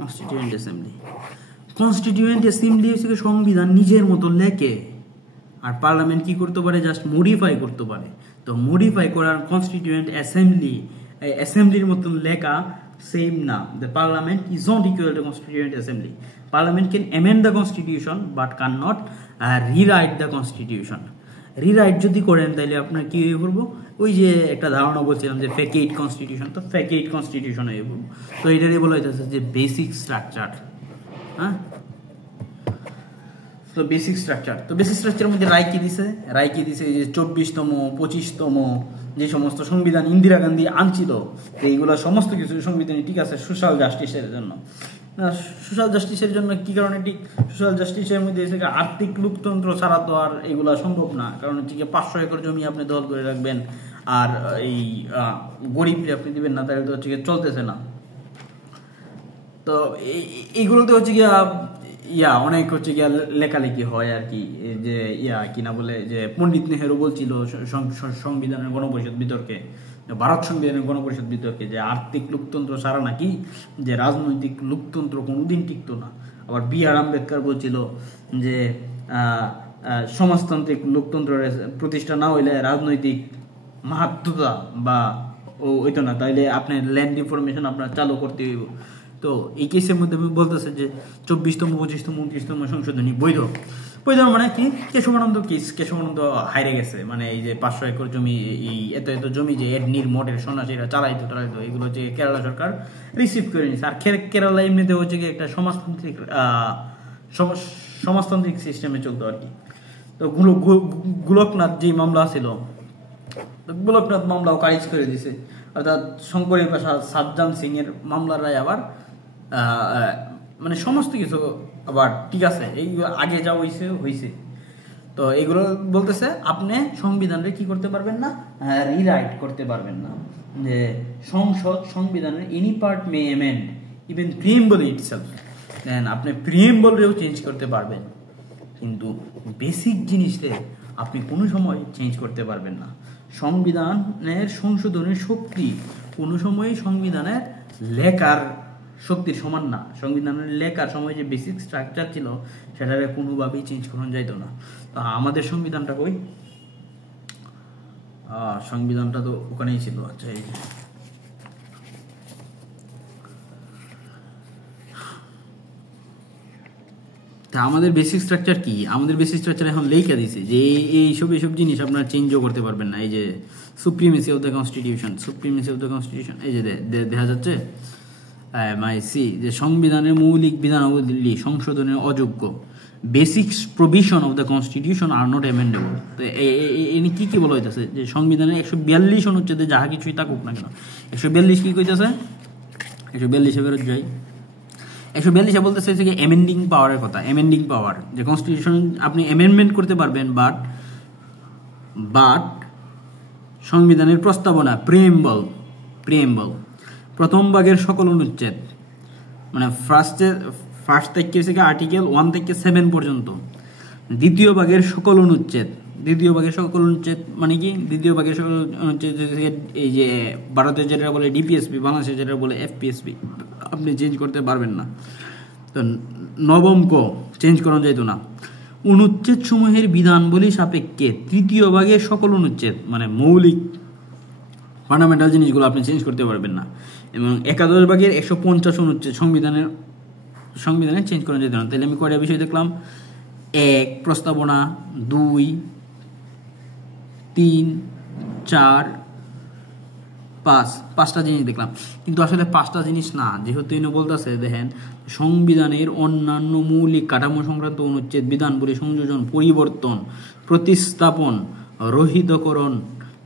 constituent assembly. Constituent assembly হচ্ছে সংবিধান নিজের মতো লেখে, আর পার্লামেন্ট কি করতে পারে? জাস্ট মডিফাই করতে পারে। তো মডিফাই করার কনস্টিটিউয়েন্ট অ্যাসেম্বলির মতন লেখা সেম না। The parliament is not equal to constituent assembly. Parliament can amend the constitution but can not rewrite the constitution. Rewrite যদি করেন তাহলে আপনার কি হয়ে পড়বো? ওই যে একটা ধারণা বলছিলাম যে ফেকেট কনস্টিটিউশন, তো ফেকেট কনস্টিটিউশন হয়ে পড়বো। তো এটারই বলা হইতেছে যে বেসিক স্ট্রাকচার। হ্যাঁ, তো বেসিক স্ট্রাকচার, তো বেসিক স্ট্রাকচারের মধ্যে রায় কি দিছে? যে 24তম 25তম যে সমস্ত সংবিধান ইন্দিরা গান্ধী আনছিল, তো এইগুলো সমস্ত কিছু সংবিধানে ঠিক আছে সোশ্যাল জাস্টিসের জন্য। সোশ্যাল জাস্টিসের জন্য কি কারণে ঠিক? সোশ্যাল জাস্টিসের মধ্যে আর্থিক লোকতন্ত্র ছাড়া তো আর এগুলা সম্ভব না। কারণ হচ্ছে 500 একর জমি আপনি দখল করে রাখবেন আর এই গরিবকে আপনি দিবেন না, তাহলে তো হচ্ছে চলতেছে না। তো এইগুলোতে হচ্ছে অনেক হচ্ছে লেখালেখি হয় আর কি, যে কি না বলে যে পণ্ডিত নেহেরু বলছিল সংবিধানের গণপরিষদ বিতর্কে, ভারত সংবিধানের গণপরিষদ বিতর্কে, যে আর্থিক লোকতন্ত্র ছাড়া নাকি যে রাজনৈতিক লোকতন্ত্র কোনোদিন টিকতো না। আবার B.R. আম্বেদকর বলছিল যে সমাজতান্ত্রিক লোকতন্ত্রের প্রতিষ্ঠা না হইলে রাজনৈতিক মাহাত্মতা বা ওইতো না, তাইলে আপনার ল্যান্ড ইনফরমেশন আপনার চালু করতে হইব। তো এই কেসের মধ্যে বলতেছে যে 24তম 25তম 29তম সংশোধনী বৈধ। বৈধ মানে কি, কেশবানন্দ কেস, কেশবানন্দ হাইরে গেছে, মানে এই যে 500 একর জমি, এই এত এত জমি যে এডনির মঠের সন্ন্যাসীরা চালাইতো এগুলো যে কেরালা সরকার রিসিভ করে নিছে। আর কেরালা এমনিতে হচ্ছে কি একটা সমাজতান্ত্রিক সিস্টেমে চলতো আর কি। তো গোলকনাথ যে মামলা ছিল, গোলকনাথ মামলাও খারিজ করে দিছে, অর্থাৎ শঙ্করী প্রসাদ সাজ্জান সিং এর মামলার রায় আবার মানে সমস্ত কিছু আবার ঠিক আছে, এই আগে যা হয়েছে। তো এগুলো বলতেছে আপনি সংবিধানে কি করতে পারবেন না, রিরাইট করতে পারবেন না, যে সংসদ সংবিধানের এনি পার্ট মে এমেন্ড ইভেন প্রিএম্বল ইটসেলফ, দেন আপনি প্রিএম্বলরেও চেঞ্জ করতে পারবেন, কিন্তু বেসিক জিনিসে আপনি কোনো সময় চেঞ্জ করতে পারবেন না। সংবিধানের সংশোধনের শক্তি কোনো সময় সংবিধানের লেখার শক্তির সমান না। সংবিধানের লেখার সময় যে বেসিক স্ট্রাকচার ছিল সেটাকে কোনোভাবেই চেঞ্জ করা যাইতো না। তো আমাদের সংবিধানটা কই, সংবিধানটা তো ওখানেই ছিল। আচ্ছা, এই আমাদের বেসিক স্ট্রাকচার কি, আমাদের বেসিক স্ট্রাকচার এখন লেখা দিছে যে এইসব জিনিস আপনারা চেঞ্জও করতে পারবেন না। এই যে supremacy of the constitution, supremacy of the constitution, এই যে দেখা যাচ্ছে যে সংবিধানের মৌলিক বিধানাবলী সংশোধনের অযোগ্য, basic provision of the constitution are not amendable. তো এনে কি বলা হইতেছে যে সংবিধানের 142 অনুচ্ছেদে যাহা কিছুই থাকুক না কেন, 142 কি কইতেছে, 142 ফেরত যাই, 142 বলতেছে যে অ্যামেন্ডিং পাওয়ারের কথা। অ্যামেন্ডিং পাওয়ার, যে কনস্টিটিউশন আপনি অ্যামেন্ডমেন্ট করতে পারবেন, বাট সংবিধানের প্রস্তাবনা প্রিএম্বল প্রথম ভাগের সকল অনুচ্ছেদ, মানে ফার্স্ট থেকে আর্টিকেল 1 থেকে 7 পর্যন্ত, দ্বিতীয় ভাগের সকল অনুচ্ছেদ মানে কি, দ্বিতীয় ভাগের সকল অনুচ্ছেদ এই যে ভারতের যেটা বলে ডিপিএসপি, বাংলাদেশের যেটা বলে এফপিএসপি, আপনি চেঞ্জ করতে পারবেন না। তো নবম ক চেঞ্জ করা যাইতো না। অনুচ্ছেদ সমূহের বিধানবলী সাপেক্ষে তৃতীয় ভাগের সকল অনুচ্ছেদ, মানে মৌলিক ফান্ডামেন্টাল জিনিসগুলো আপনি চেঞ্জ করতে পারবেন না। এবং 11 ভাগের 150 অনুচ্ছেদ সংবিধানে চেঞ্জ করা যেত না। তাহলে আমি কয়টা বিষয় দেখলাম, 1 প্রস্তাবনা, 2, 3, 4, 5, 5টা জিনিস দেখলাম। কিন্তু আসলে 5টা জিনিস না, যেহেতু ইনি বলতেছে দেখেন সংবিধানের অন্যান্য মৌলিক কাঠামো সংক্রান্ত অনুচ্ছেদ বিধানবলী সংযোজন, পরিবর্তন, প্রতিস্থাপন, রহিতকরণ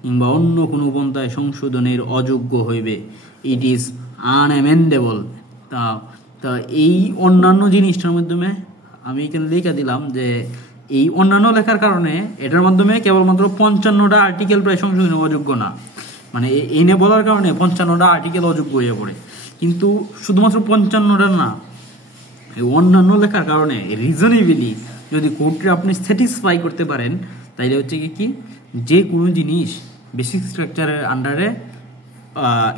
কিংবা অন্য কোনো পন্থায় সংশোধনের অযোগ্য হইবে, ইট ইজ আনঅ্যামেন্ডেবল। তা এই অন্যান্য জিনিসটার মাধ্যমে আমি এখানে লেখা দিলাম যে এই অন্যান্য লেখার কারণে এটার মাধ্যমে কেবলমাত্র 55টা আর্টিকেল প্রায় সংশোধনের অযোগ্য না, মানে এনে বলার কারণে 55টা আর্টিকেল অযোগ্য হয়ে পড়ে। কিন্তু শুধুমাত্র 55টা না, এই অন্যান্য লেখার কারণে রিজনেবলি যদি কোর্টে আপনি স্যাটিসফাই করতে পারেন, তাইলে হচ্ছে কি যে কোনো জিনিস বেসিক স্ট্রাকচারের আন্ডারে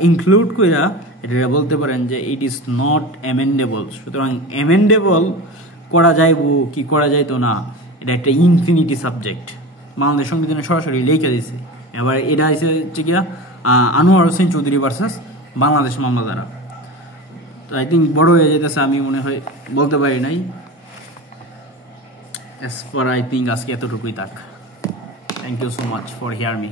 ইনক্লুড কইরা এটা বলতে পারেন যে ইট ইজ নট অ্যামেন্ডেবল। সুতরাং অ্যামেন্ডেবল করা যাইব কি করা যাইতো না, এটা একটা ইনফিনিটি সাবজেক্ট, বাংলাদেশ সংবিধানে সরাসরি লেখা দিয়েছে। এবার এটা হচ্ছে গিয়া আনোয়ার হোসেন চৌধুরী ভার্সেস বাংলাদেশ মামলা দ্বারা। তো আই থিঙ্ক বড় হয়ে যেতেছে, আমি মনে হয় বলতে পারি নাই। এস ফর আই থিঙ্ক আজকে এতটুকুই থাক। Thank you so much for hear me.